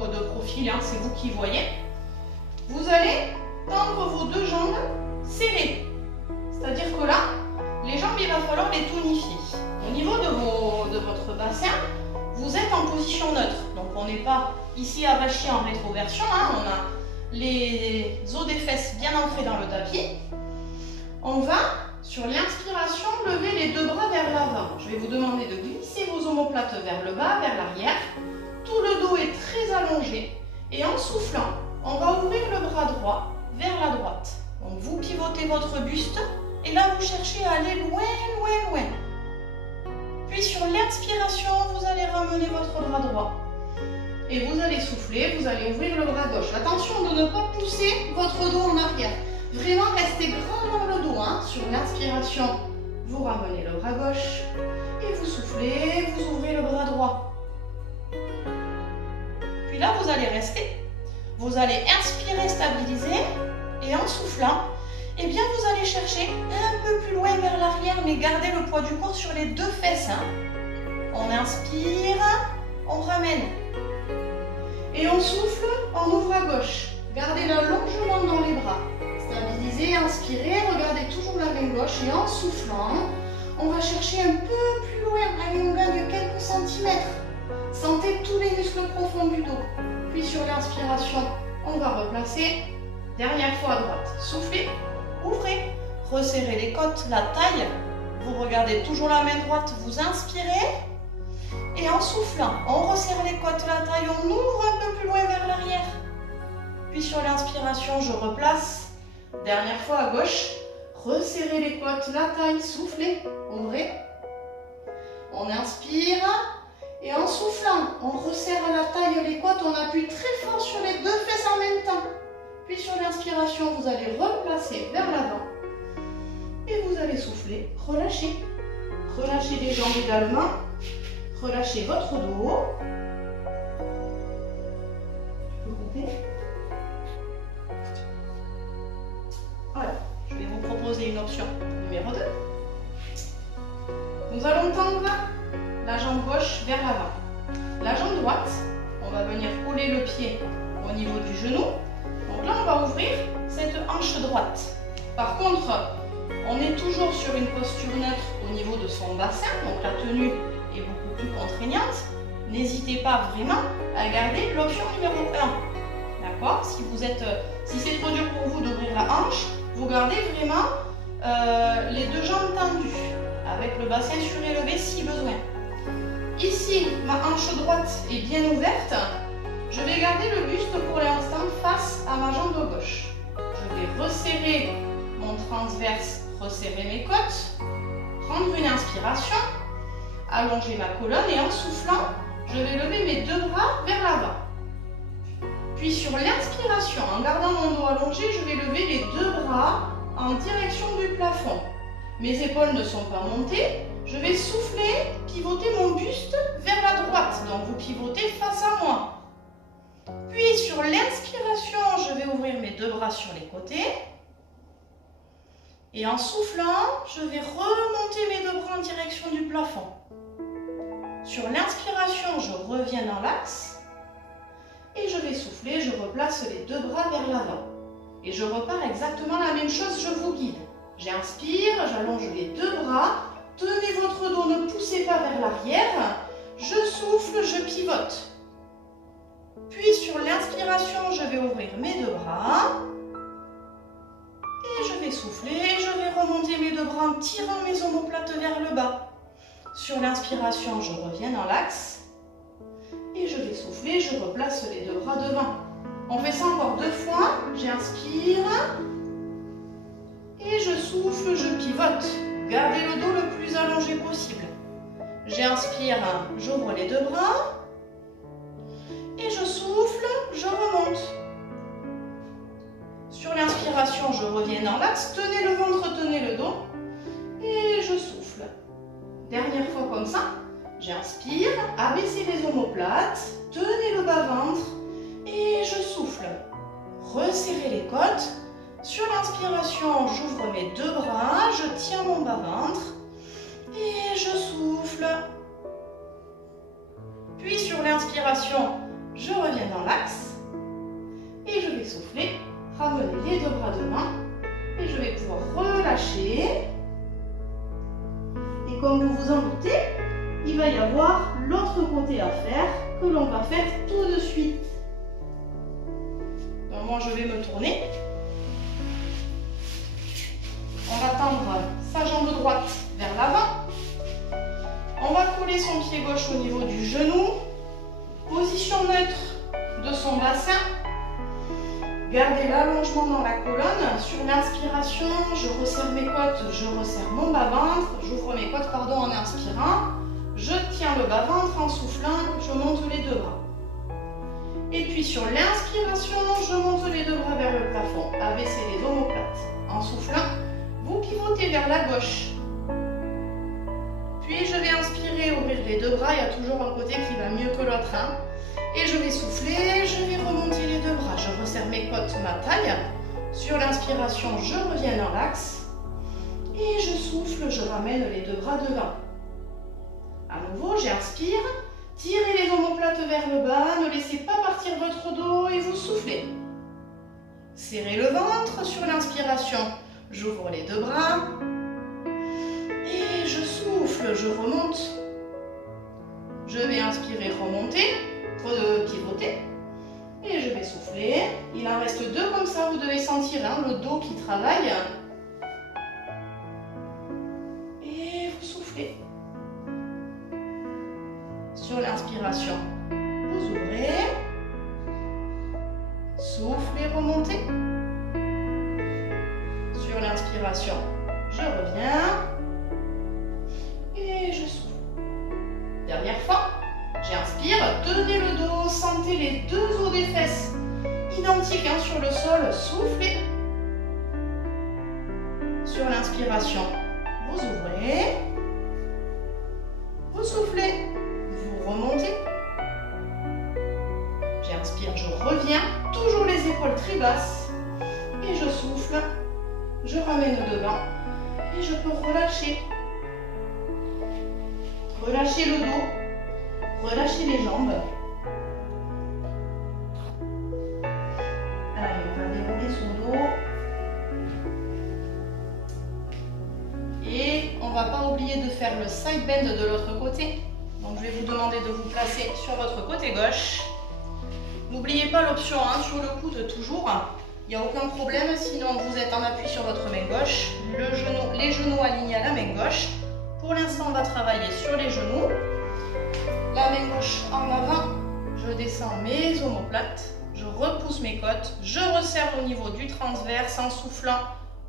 de profil, hein, c'est vous qui voyez. Vous allez tendre vos deux jambes serrées, c'est-à-dire que là, les jambes, il va falloir les tonifier. Au niveau de votre bassin, vous êtes en position neutre, donc on n'est pas ici avachi en rétroversion, hein, on a les os des fesses bien ancrés dans le tapis. On va, sur l'inspiration, lever les deux bras vers l'avant. Je vais vous demander de glisser vos omoplates vers le bas, vers l'arrière. Tout le dos est très allongé. Et en soufflant, on va ouvrir le bras droit vers la droite. Donc vous pivotez votre buste et là vous cherchez à aller loin, loin, loin. Puis sur l'inspiration, vous allez ramener votre bras droit. Et vous allez souffler, vous allez ouvrir le bras gauche. Attention de ne pas pousser votre dos en arrière. Vraiment, restez grand dans le dos. Hein. Sur l'inspiration, vous ramenez le bras gauche et vous soufflez, vous ouvrez le bras droit. Puis là, vous allez rester. Vous allez inspirer, stabiliser et en soufflant, eh bien, vous allez chercher un peu plus loin vers l'arrière, mais gardez le poids du corps sur les deux fesses. Hein. On inspire, on ramène et on souffle, on ouvre à gauche. Gardez l'allongement dans les bras. Stabilisez, inspirez, regardez toujours la main gauche et en soufflant, on va chercher un peu plus loin. Allez, on gagne quelques centimètres. Sentez tous les muscles profonds du dos. Puis sur l'inspiration, on va replacer. Dernière fois à droite. Soufflez, ouvrez, resserrez les côtes, la taille. Vous regardez toujours la main droite, vous inspirez. Et en soufflant, on resserre les côtes, la taille, on ouvre un peu plus loin vers l'arrière. Puis sur l'inspiration, je replace. Dernière fois à gauche, resserrez les côtes, la taille, soufflez, ouvrez. On inspire et en soufflant, on resserre la taille, les côtes, on appuie très fort sur les deux fesses en même temps. Puis sur l'inspiration, vous allez replacer vers l'avant et vous allez souffler, relâcher. Relâchez les jambes également, relâchez votre dos. Voilà, je vais vous proposer une option numéro 2. Nous allons tendre la jambe gauche vers l'avant. La jambe droite, on va venir coller le pied au niveau du genou. Donc là, on va ouvrir cette hanche droite. Par contre, on est toujours sur une posture neutre au niveau de son bassin. Donc la tenue est beaucoup plus contraignante. N'hésitez pas vraiment à garder l'option numéro 1. D'accord ? Si c'est trop dur pour vous d'ouvrir la hanche, vous gardez vraiment les deux jambes tendues, avec le bassin surélevé si besoin. Ici, ma hanche droite est bien ouverte. Je vais garder le buste pour l'instant face à ma jambe gauche. Je vais resserrer mon transverse, resserrer mes côtes, prendre une inspiration, allonger ma colonne et en soufflant, je vais lever mes deux bras vers l'avant. Puis sur l'inspiration, en gardant mon dos allongé, je vais lever les deux bras en direction du plafond. Mes épaules ne sont pas montées. Je vais souffler, pivoter mon buste vers la droite. Donc vous pivotez face à moi. Puis sur l'inspiration, je vais ouvrir mes deux bras sur les côtés. Et en soufflant, je vais remonter mes deux bras en direction du plafond. Sur l'inspiration, je reviens dans l'axe. Et je vais souffler, je replace les deux bras vers l'avant. Et je repars exactement la même chose, je vous guide. J'inspire, j'allonge les deux bras. Tenez votre dos, ne poussez pas vers l'arrière. Je souffle, je pivote. Puis sur l'inspiration, je vais ouvrir mes deux bras. Et je vais souffler, je vais remonter mes deux bras en tirant mes omoplates vers le bas. Sur l'inspiration, je reviens dans l'axe. Et je vais souffler, je replace les deux bras devant. On fait ça encore deux fois. J'inspire. Et je souffle, je pivote. Gardez le dos le plus allongé possible. J'inspire, j'ouvre les deux bras. Et je souffle, je remonte. Sur l'inspiration, je reviens dans l'axe. Tenez le ventre, tenez le dos. Et je souffle. Dernière fois comme ça. J'inspire, abaissez les omoplates. Tenez le bas-ventre. Et je souffle. Resserrez les côtes. Sur l'inspiration, j'ouvre mes deux bras, je tiens mon bas-ventre et je souffle. Puis sur l'inspiration, je reviens dans l'axe et je vais souffler, ramener les deux bras devant et je vais pouvoir relâcher. Et comme vous vous en doutez, il va y avoir l'autre côté à faire que l'on va faire tout de suite. Donc moi, je vais me tourner. On va tendre sa jambe droite vers l'avant. On va coller son pied gauche au niveau du genou. Position neutre de son bassin. Gardez l'allongement dans la colonne. Sur l'inspiration, je resserre mes côtes, je resserre mon bas-ventre. J'ouvre mes côtes en inspirant. Je tiens le bas-ventre en soufflant. Je monte les deux bras. Et puis sur l'inspiration, je monte les deux bras vers le plafond. Abaissez les omoplates. En soufflant, vous pivotez vers la gauche. Puis je vais inspirer, ouvrir les deux bras. Il y a toujours un côté qui va mieux que l'autre. Et je vais souffler, je vais remonter les deux bras. Je resserre mes côtes, ma taille. Sur l'inspiration, je reviens dans l'axe. Et je souffle, je ramène les deux bras devant. À nouveau, j'inspire. Tirez les omoplates vers le bas. Ne laissez pas partir votre dos et vous soufflez. Serrez le ventre sur l'inspiration. J'ouvre les deux bras et je souffle, je remonte. Je vais inspirer, remonter, pivoter et je vais souffler. Il en reste deux comme ça, vous devez sentir le dos qui travaille. Et vous soufflez. Sur l'inspiration, vous ouvrez. Soufflez, remontez. Sur l'inspiration, je reviens et je souffle. Dernière fois, j'inspire, tenez le dos, sentez les deux os des fesses identiques sur le sol, soufflez. Sur l'inspiration, vous ouvrez, vous soufflez, vous remontez. J'inspire, je reviens, toujours les épaules très basses et je souffle. Je ramène devant et je peux relâcher. Relâchez le dos, relâchez les jambes. Allez, on va dérouler son dos. Et on ne va pas oublier de faire le side bend de l'autre côté. Donc je vais vous demander de vous placer sur votre côté gauche. N'oubliez pas l'option sur le coude toujours. Il n'y a aucun problème, sinon vous êtes en appui sur votre main gauche, les genoux alignés à la main gauche. Pour l'instant, on va travailler sur les genoux. La main gauche en avant, je descends mes omoplates, je repousse mes côtes, je resserre au niveau du transverse en soufflant,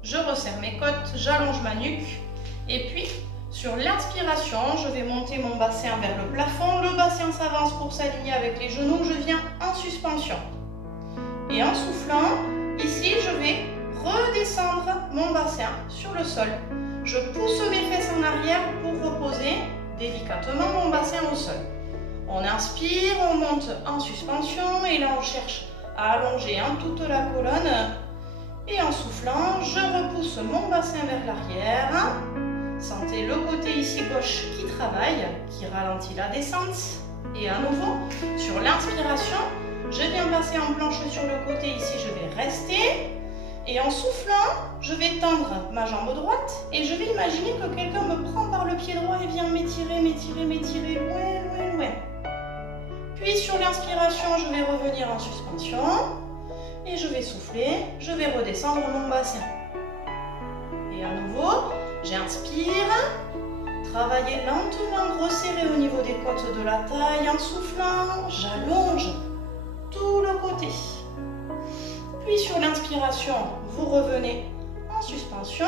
je resserre mes côtes, j'allonge ma nuque. Et puis, sur l'inspiration, je vais monter mon bassin vers le plafond. Le bassin s'avance pour s'aligner avec les genoux. Je viens en suspension. Et en soufflant, ici, je vais redescendre mon bassin sur le sol. Je pousse mes fesses en arrière pour reposer délicatement mon bassin au sol. On inspire, on monte en suspension et là on cherche à allonger en toute la colonne. Et en soufflant, je repousse mon bassin vers l'arrière. Sentez le côté ici gauche qui travaille, qui ralentit la descente. Et à nouveau, sur l'inspiration, je viens passer en planche sur le côté ici, je vais rester. Et en soufflant, je vais tendre ma jambe droite et je vais imaginer que quelqu'un me prend par le pied droit et vient m'étirer, m'étirer, m'étirer, loin, loin, loin. Puis sur l'inspiration, je vais revenir en suspension et je vais souffler, je vais redescendre mon bassin. Et à nouveau, j'inspire, travailler lentement, resserrer au niveau des côtes de la taille. En soufflant, j'allonge tout le côté. Puis sur l'inspiration, vous revenez en suspension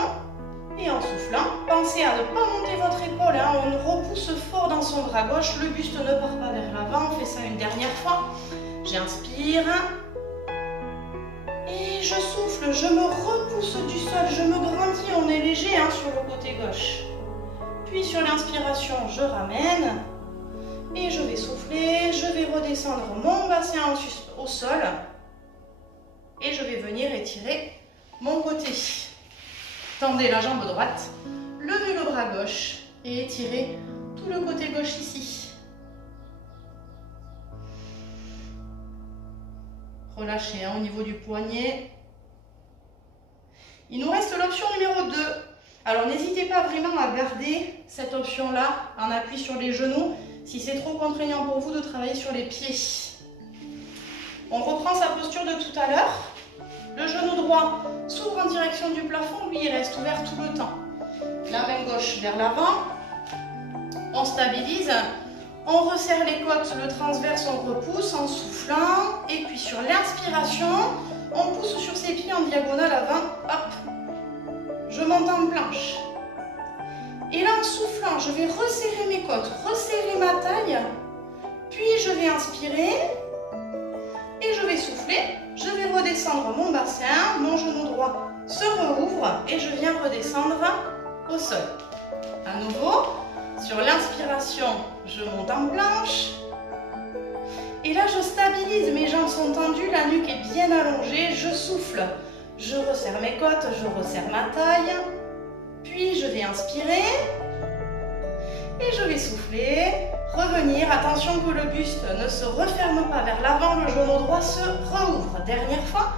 et en soufflant, pensez à ne pas monter votre épaule, hein. On repousse fort dans son bras gauche, le buste ne part pas vers l'avant, on fait ça une dernière fois. J'inspire et je souffle, je me repousse du sol, je me grandis, on est léger hein, sur le côté gauche. Puis sur l'inspiration, je ramène et je vais souffler, je vais redescendre mon bassin au sol. Et je vais venir étirer mon côté. Tendez la jambe droite, levez le bras gauche et étirez tout le côté gauche ici. Relâchez hein, au niveau du poignet. Il nous reste l'option numéro 2. Alors n'hésitez pas vraiment à garder cette option-là en appui sur les genoux si c'est trop contraignant pour vous de travailler sur les pieds. On reprend sa posture de tout à l'heure. Le genou droit s'ouvre en direction du plafond, lui il reste ouvert tout le temps. La main gauche vers l'avant. On stabilise. On resserre les côtes, le transverse on repousse en soufflant. Et puis sur l'inspiration, on pousse sur ses pieds en diagonale avant. Hop. Je monte en planche. Et là en soufflant, je vais resserrer mes côtes, resserrer ma taille. Puis je vais inspirer. Et je vais souffler, je vais redescendre mon bassin, mon genou droit se rouvre et je viens redescendre au sol. À nouveau, sur l'inspiration, je monte en planche. Et là, je stabilise, mes jambes sont tendues, la nuque est bien allongée, je souffle. Je resserre mes côtes, je resserre ma taille. Puis je vais inspirer et je vais souffler. Revenir, attention que le buste ne se referme pas vers l'avant, le genou droit se rouvre. Dernière fois,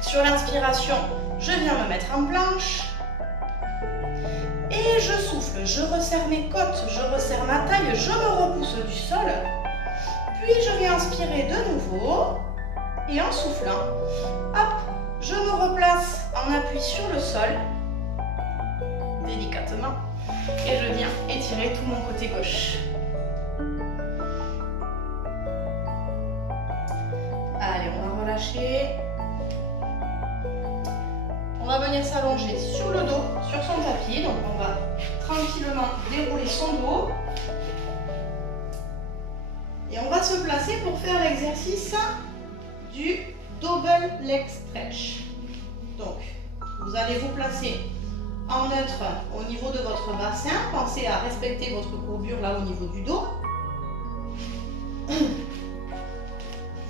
sur l'inspiration, je viens me mettre en planche. Et je souffle, je resserre mes côtes, je resserre ma taille, je me repousse du sol. Puis je vais inspirer de nouveau. Et en soufflant, hop, je me replace en appui sur le sol, délicatement. Et je viens étirer tout mon côté gauche. Allez, on va relâcher. On va venir s'allonger sur le dos, sur son tapis. Donc on va tranquillement dérouler son dos. Et on va se placer pour faire l'exercice du double leg stretch. Donc, vous allez vous placer en neutre au niveau de votre bassin. Pensez à respecter votre courbure là au niveau du dos.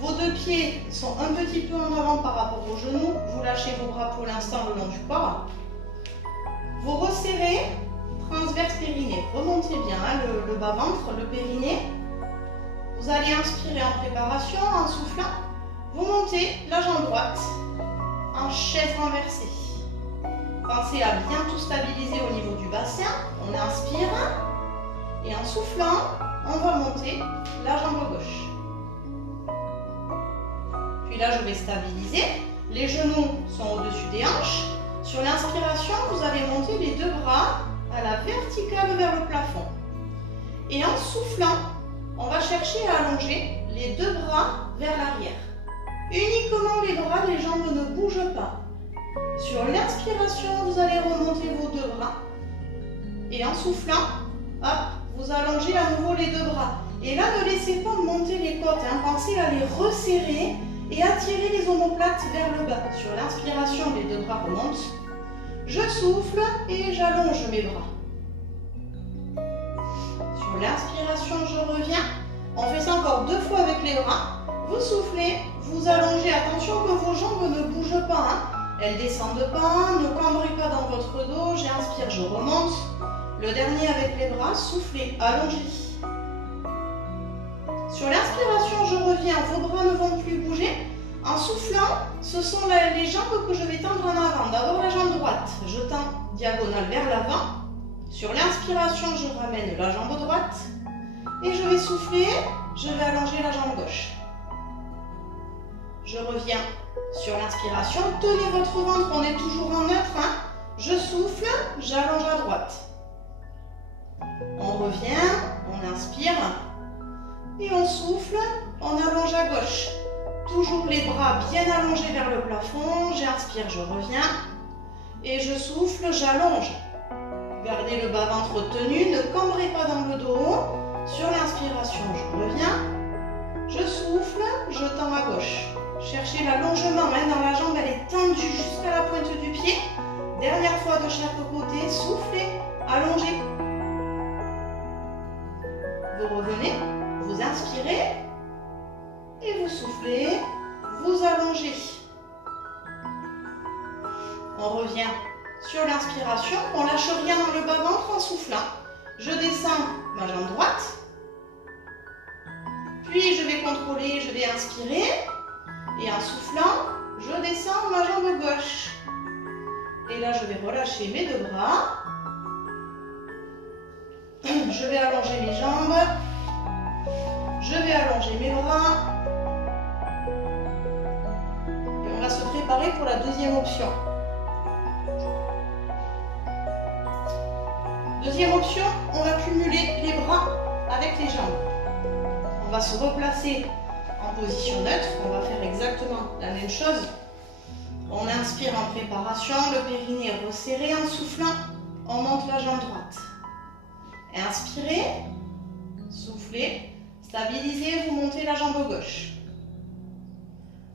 Vos deux pieds sont un petit peu en avant par rapport aux genoux. Vous lâchez vos bras pour l'instant le long du corps. Vous resserrez, transverse périnée. Remontez bien hein, le bas-ventre, le périnée. Vous allez inspirer en préparation, en soufflant. Vous montez la jambe droite en chaise renversée. Pensez à bien tout stabiliser au niveau du bassin. On inspire et en soufflant, on va monter la jambe gauche. Puis là, je vais stabiliser. Les genoux sont au-dessus des hanches. Sur l'inspiration, vous allez monter les deux bras à la verticale vers le plafond. Et en soufflant, on va chercher à allonger les deux bras vers l'arrière. Uniquement les bras, les jambes ne bougent pas. Sur l'inspiration, vous allez remonter vos deux bras. Et en soufflant, hop, vous allongez à nouveau les deux bras. Et là, ne laissez pas monter les côtes. Pensez à les resserrer et attirer les omoplates vers le bas. Sur l'inspiration, les deux bras remontent. Je souffle et j'allonge mes bras. Sur l'inspiration, je reviens. On fait ça encore 2 fois avec les bras. Vous soufflez, vous allongez. Attention que vos jambes ne bougent pas. Elles descendent pas, ne cambrez pas dans votre dos. J'inspire, je remonte. Le dernier avec les bras, soufflez, allongez. Sur l'inspiration, je reviens. Vos bras ne vont plus bouger. En soufflant, ce sont les jambes que je vais tendre en avant. D'abord la jambe droite, je tends diagonale vers l'avant. Sur l'inspiration, je ramène la jambe droite. Et je vais souffler, je vais allonger la jambe gauche. Je reviens sur l'inspiration. Tenez votre ventre, on est toujours en neutre. Je souffle, j'allonge à droite. On revient, on inspire. Et on souffle, on allonge à gauche. Toujours les bras bien allongés vers le plafond. J'inspire, je reviens. Et je souffle, j'allonge. Gardez le bas-ventre tenu, ne cambrez pas dans le dos. Sur l'inspiration, je reviens. Je souffle, je tends à gauche. Cherchez l'allongement dans la jambe, elle est tendue jusqu'à la pointe du pied. Dernière fois de chaque côté, soufflez, allongez. Vous revenez, vous inspirez. Et vous soufflez, vous allongez. On revient sur l'inspiration. On lâche rien dans le bas-ventre en soufflant. Je descends ma jambe droite. Puis je vais contrôler, je vais inspirer. Et en soufflant, je descends ma jambe gauche. Et là, je vais relâcher mes deux bras. Je vais allonger mes jambes. Je vais allonger mes bras. Et on va se préparer pour la deuxième option. Deuxième option, on va cumuler les bras avec les jambes. On va se replacer en position neutre. On va faire exactement la même chose. On inspire en préparation, le périnée est resserré. En soufflant, on monte la jambe droite. Inspirez, soufflez, stabilisez, vous montez la jambe gauche.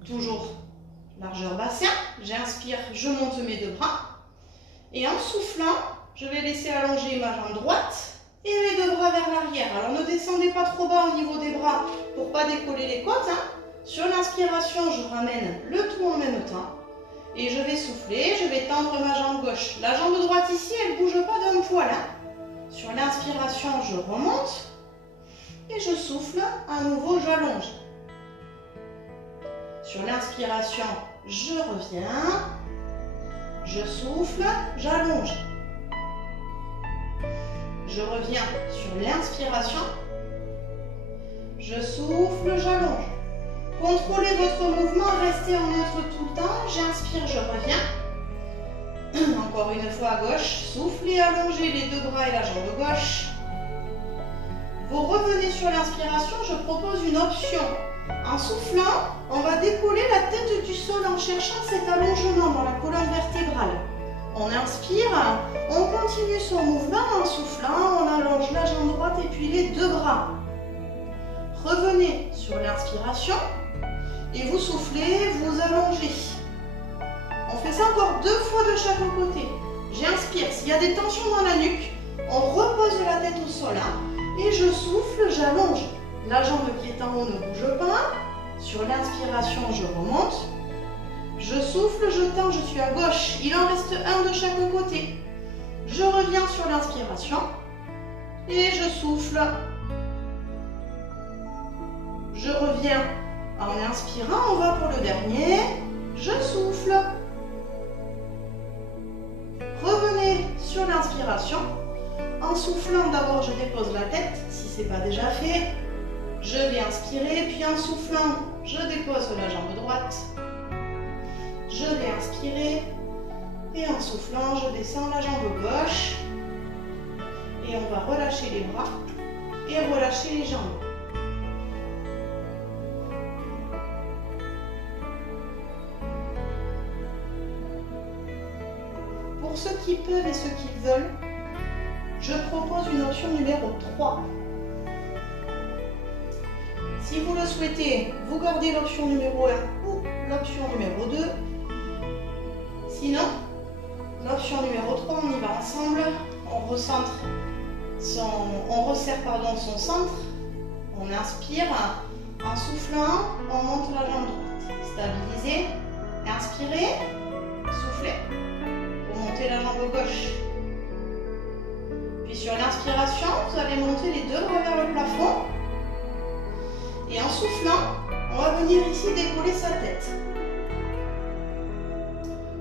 Toujours largeur bassin. J'inspire, je monte mes deux bras. Et en soufflant, je vais laisser allonger ma jambe droite et mes deux bras vers l'arrière. Alors ne descendez pas trop bas au niveau des bras pour ne pas décoller les côtes. Sur l'inspiration, je ramène le tout en même temps. Et je vais souffler, je vais tendre ma jambe gauche. La jambe droite ici, elle ne bouge pas d'un poil. Sur l'inspiration, je remonte. Et je souffle, à nouveau, j'allonge. Sur l'inspiration, je reviens. Je souffle, j'allonge. Je reviens sur l'inspiration. Je souffle, j'allonge. Contrôlez votre mouvement, restez en neutre tout le temps. J'inspire, je reviens. Encore une fois à gauche. Soufflez, allongez les deux bras et la jambe gauche. Vous revenez sur l'inspiration, je propose une option. En soufflant, on va décoller la tête du sol en cherchant cet allongement dans la colonne vertébrale. On inspire, on continue son mouvement en soufflant, on allonge la jambe droite et puis les deux bras. Revenez sur l'inspiration et vous soufflez, vous allongez. On fait ça encore 2 fois de chaque côté. J'inspire, s'il y a des tensions dans la nuque, on repose la tête au sol. Et je souffle, j'allonge. La jambe qui est en haut ne bouge pas. Sur l'inspiration, je remonte. Je souffle, je tends, je suis à gauche. Il en reste un de chaque côté. Je reviens sur l'inspiration. Et je souffle. Je reviens en inspirant. On va pour le dernier. Je souffle. Revenez sur l'inspiration. En soufflant, d'abord, je dépose la tête, si ce n'est pas déjà fait. Je vais inspirer, puis en soufflant, je dépose la jambe droite. Je vais inspirer, et en soufflant, je descends la jambe gauche. Et on va relâcher les bras et relâcher les jambes. pour ceux qui peuvent et ceux qui veulent, je propose une option numéro 3. Si vous le souhaitez, vous gardez l'option numéro 1 ou l'option numéro 2. Sinon, l'option numéro 3, on y va ensemble. On resserre son centre. On inspire. En soufflant, on monte la jambe droite. Stabilisez. Inspirez. Soufflez. Vous montez la jambe gauche. Puis sur l'inspiration, vous allez monter les deux bras vers le plafond. Et en soufflant, on va venir ici décoller sa tête.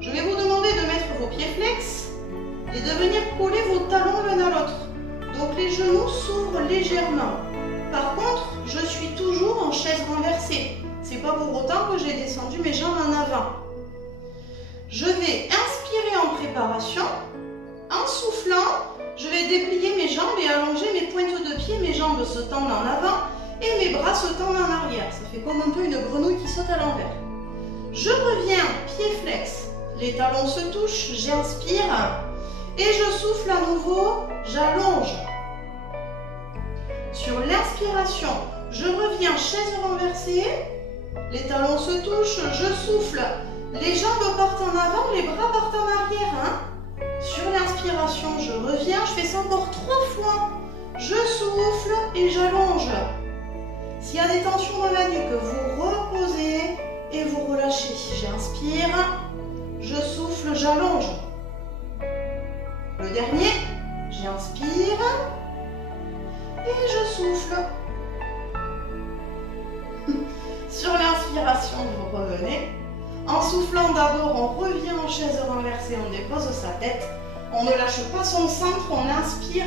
Je vais vous demander de mettre vos pieds flex et de venir coller vos talons l'un à l'autre. Donc les genoux s'ouvrent légèrement. Par contre, je suis toujours en chaise renversée. C'est pas pour autant que j'ai descendu mes jambes en avant. Je vais inspirer en préparation. En soufflant, je vais déplier mes jambes et allonger mes pointes de pied. Mes jambes se tendent en avant et mes bras se tendent en arrière. Ça fait comme un peu une grenouille qui saute à l'envers. Je reviens, pied flex. Les talons se touchent, j'inspire et je souffle à nouveau, j'allonge. Sur l'inspiration, je reviens, chaise renversée, les talons se touchent, je souffle, les jambes partent en avant, les bras partent en arrière. Sur l'inspiration, je reviens, je fais ça encore 3 fois. Je souffle et j'allonge. S'il y a des tensions dans la nuque, vous reposez et vous relâchez. J'inspire, je souffle, j'allonge. Le dernier, j'inspire et je souffle. Sur l'inspiration, vous revenez. En soufflant d'abord, on revient en chaise renversée, on dépose sa tête. On ne lâche pas son centre, on inspire.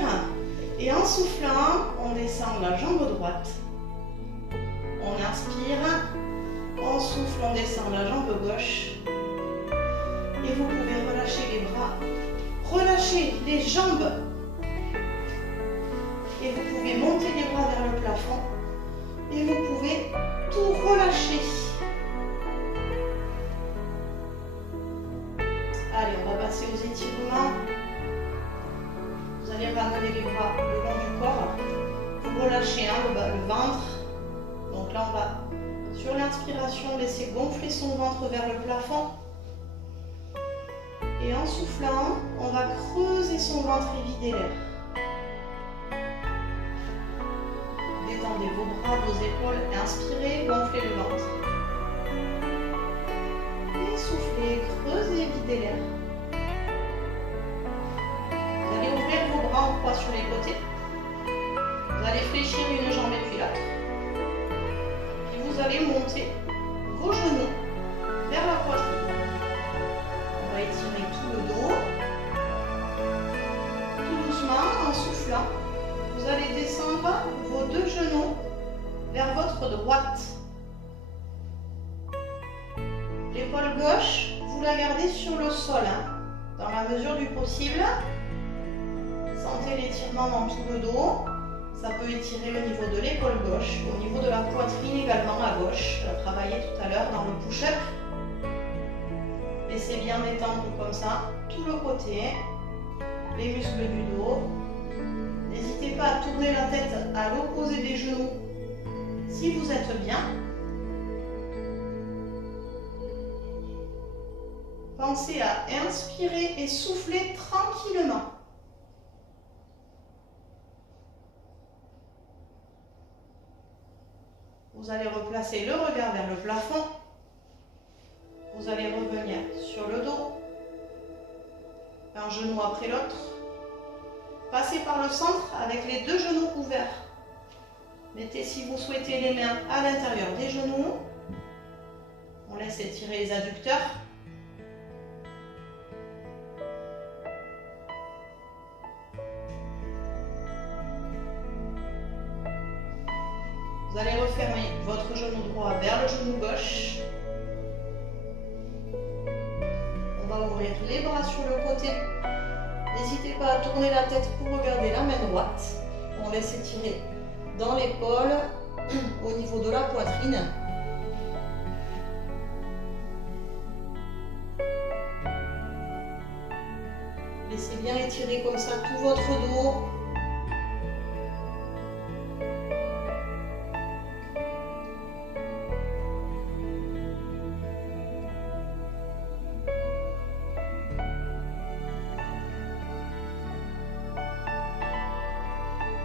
Et en soufflant, on descend la jambe droite. On inspire. On souffle, on descend la jambe gauche. Et vous pouvez relâcher les bras. Relâchez les jambes. Et vous pouvez monter les bras vers le plafond. Et vous pouvez tout relâcher. Allez, on va passer aux étirements. Vous allez ramener les bras le long du corps. Vous relâchez le ventre. Donc là, on va, sur l'inspiration, laisser gonfler son ventre vers le plafond. Et en soufflant, on va creuser son ventre et vider l'air. Détendez vos bras, vos épaules. Inspirez, gonflez le ventre. Et soufflez, creusez, videz l'air. Vous allez ouvrir vos bras en croix sur les côtés. Vous allez fléchir une jambe et puis l'autre. Puis vous allez monter vos genoux vers la poitrine. On va étirer tout le dos. Tout doucement, en soufflant, vous allez descendre vos deux genoux vers votre droite. L'épaule gauche, vous la gardez sur le sol, dans la mesure du possible. Sentez l'étirement dans tout le dos. Ça peut étirer au niveau de l'épaule gauche, au niveau de la poitrine également à gauche. On a travaillé tout à l'heure dans le push-up. Laissez bien détendre comme ça tout le côté, les muscles du dos. N'hésitez pas à tourner la tête à l'opposé des genoux si vous êtes bien. Pensez à inspirer et souffler tranquillement. Vous allez replacer le regard vers le plafond. Vous allez revenir sur le dos, un genou après l'autre. Passez par le centre avec les deux genoux ouverts. Mettez, si vous souhaitez, les mains à l'intérieur des genoux. On laisse étirer les adducteurs. Vous allez refermer votre genou droit vers le genou gauche. On va ouvrir les bras sur le côté. N'hésitez pas à tourner la tête pour regarder la main droite. On laisse étirer dans l'épaule, au niveau de la poitrine. Laissez bien étirer comme ça tout votre dos.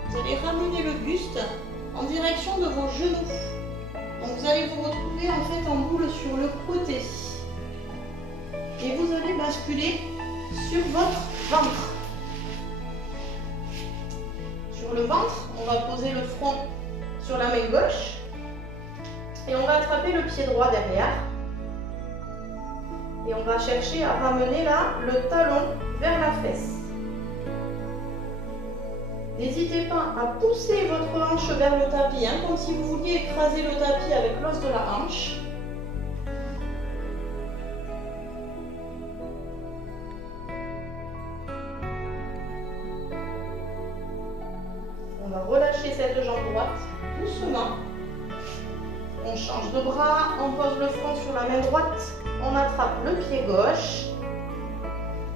Vous allez ramener le buste en direction de vos genoux. Donc vous allez vous retrouver en fait en boule sur le côté. Et vous allez basculer sur votre ventre. Sur le ventre, on va poser le front sur la main gauche. Et on va attraper le pied droit derrière. Et on va chercher à ramener là le talon vers la fesse. N'hésitez pas à pousser votre hanche vers le tapis, comme si vous vouliez écraser le tapis avec l'os de la hanche. On va relâcher cette jambe droite doucement. On change de bras, on pose le front sur la main droite, on attrape le pied gauche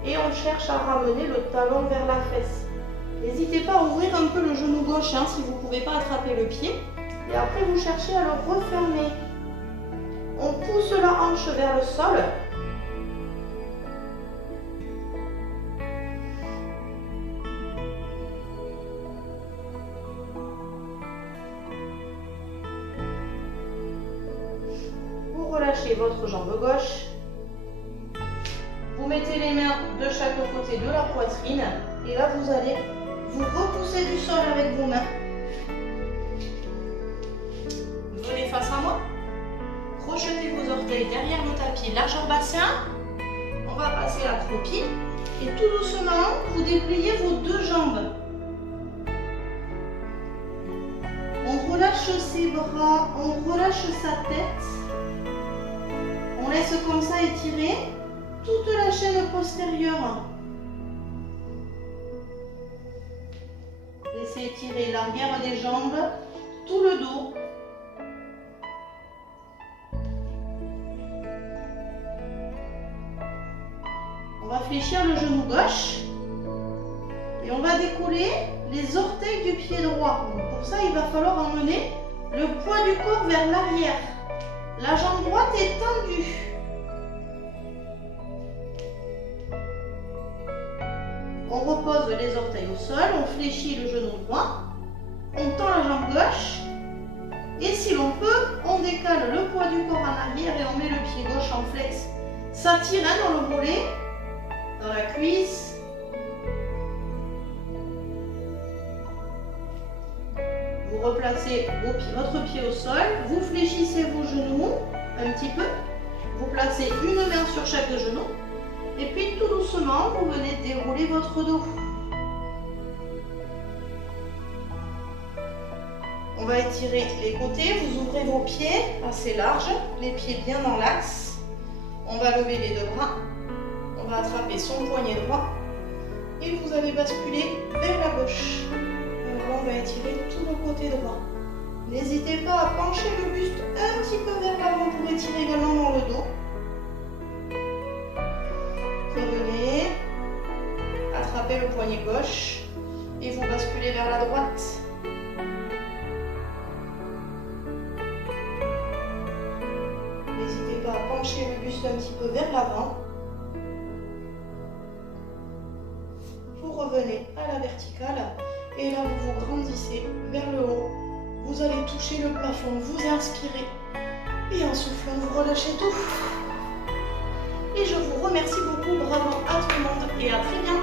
et on cherche à ramener le talon vers la fesse. N'hésitez pas à ouvrir un peu le genou gauche si vous ne pouvez pas attraper le pied. Et après, vous cherchez à le refermer. On pousse la hanche vers le sol. Vous relâchez votre jambe gauche. Vous mettez les mains de chaque côté de la poitrine. Et là, vous allez vous repoussez du sol avec vos mains. Venez face à moi. Projetez vos orteils derrière le tapis, largeur bassin. On va passer accroupi. Et tout doucement, vous dépliez vos deux jambes. On relâche ses bras, on relâche sa tête. On laisse comme ça étirer toute la chaîne postérieure. Laissez étirer l'arrière des jambes, tout le dos. On va fléchir le genou gauche et on va décoller les orteils du pied droit. Donc pour ça, il va falloir emmener le poids du corps vers l'arrière. La jambe droite est tendue. On repose les orteils au sol, on fléchit le genou droit, on tend la jambe gauche et si l'on peut, on décale le poids du corps en arrière et on met le pied gauche en flex. Ça tire dans le mollet, dans la cuisse. Vous replacez votre pied au sol, vous fléchissez vos genoux un petit peu, vous placez une main sur chaque genou. Et puis tout doucement, vous venez dérouler votre dos. On va étirer les côtés, vous ouvrez vos pieds assez larges, les pieds bien dans l'axe. On va lever les deux bras, on va attraper son poignet droit et vous allez basculer vers la gauche. Alors on va étirer tout le côté droit. N'hésitez pas à pencher le buste un petit peu vers l'avant pour étirer également dans le dos. Revenez, attrapez le poignet gauche et vous basculez vers la droite. N'hésitez pas à pencher le buste un petit peu vers l'avant. Vous revenez à la verticale et là vous vous grandissez vers le haut. Vous allez toucher le plafond, vous inspirez et en soufflant vous relâchez tout. Et je vous remercie beaucoup, bravo à tout le monde et à très bientôt.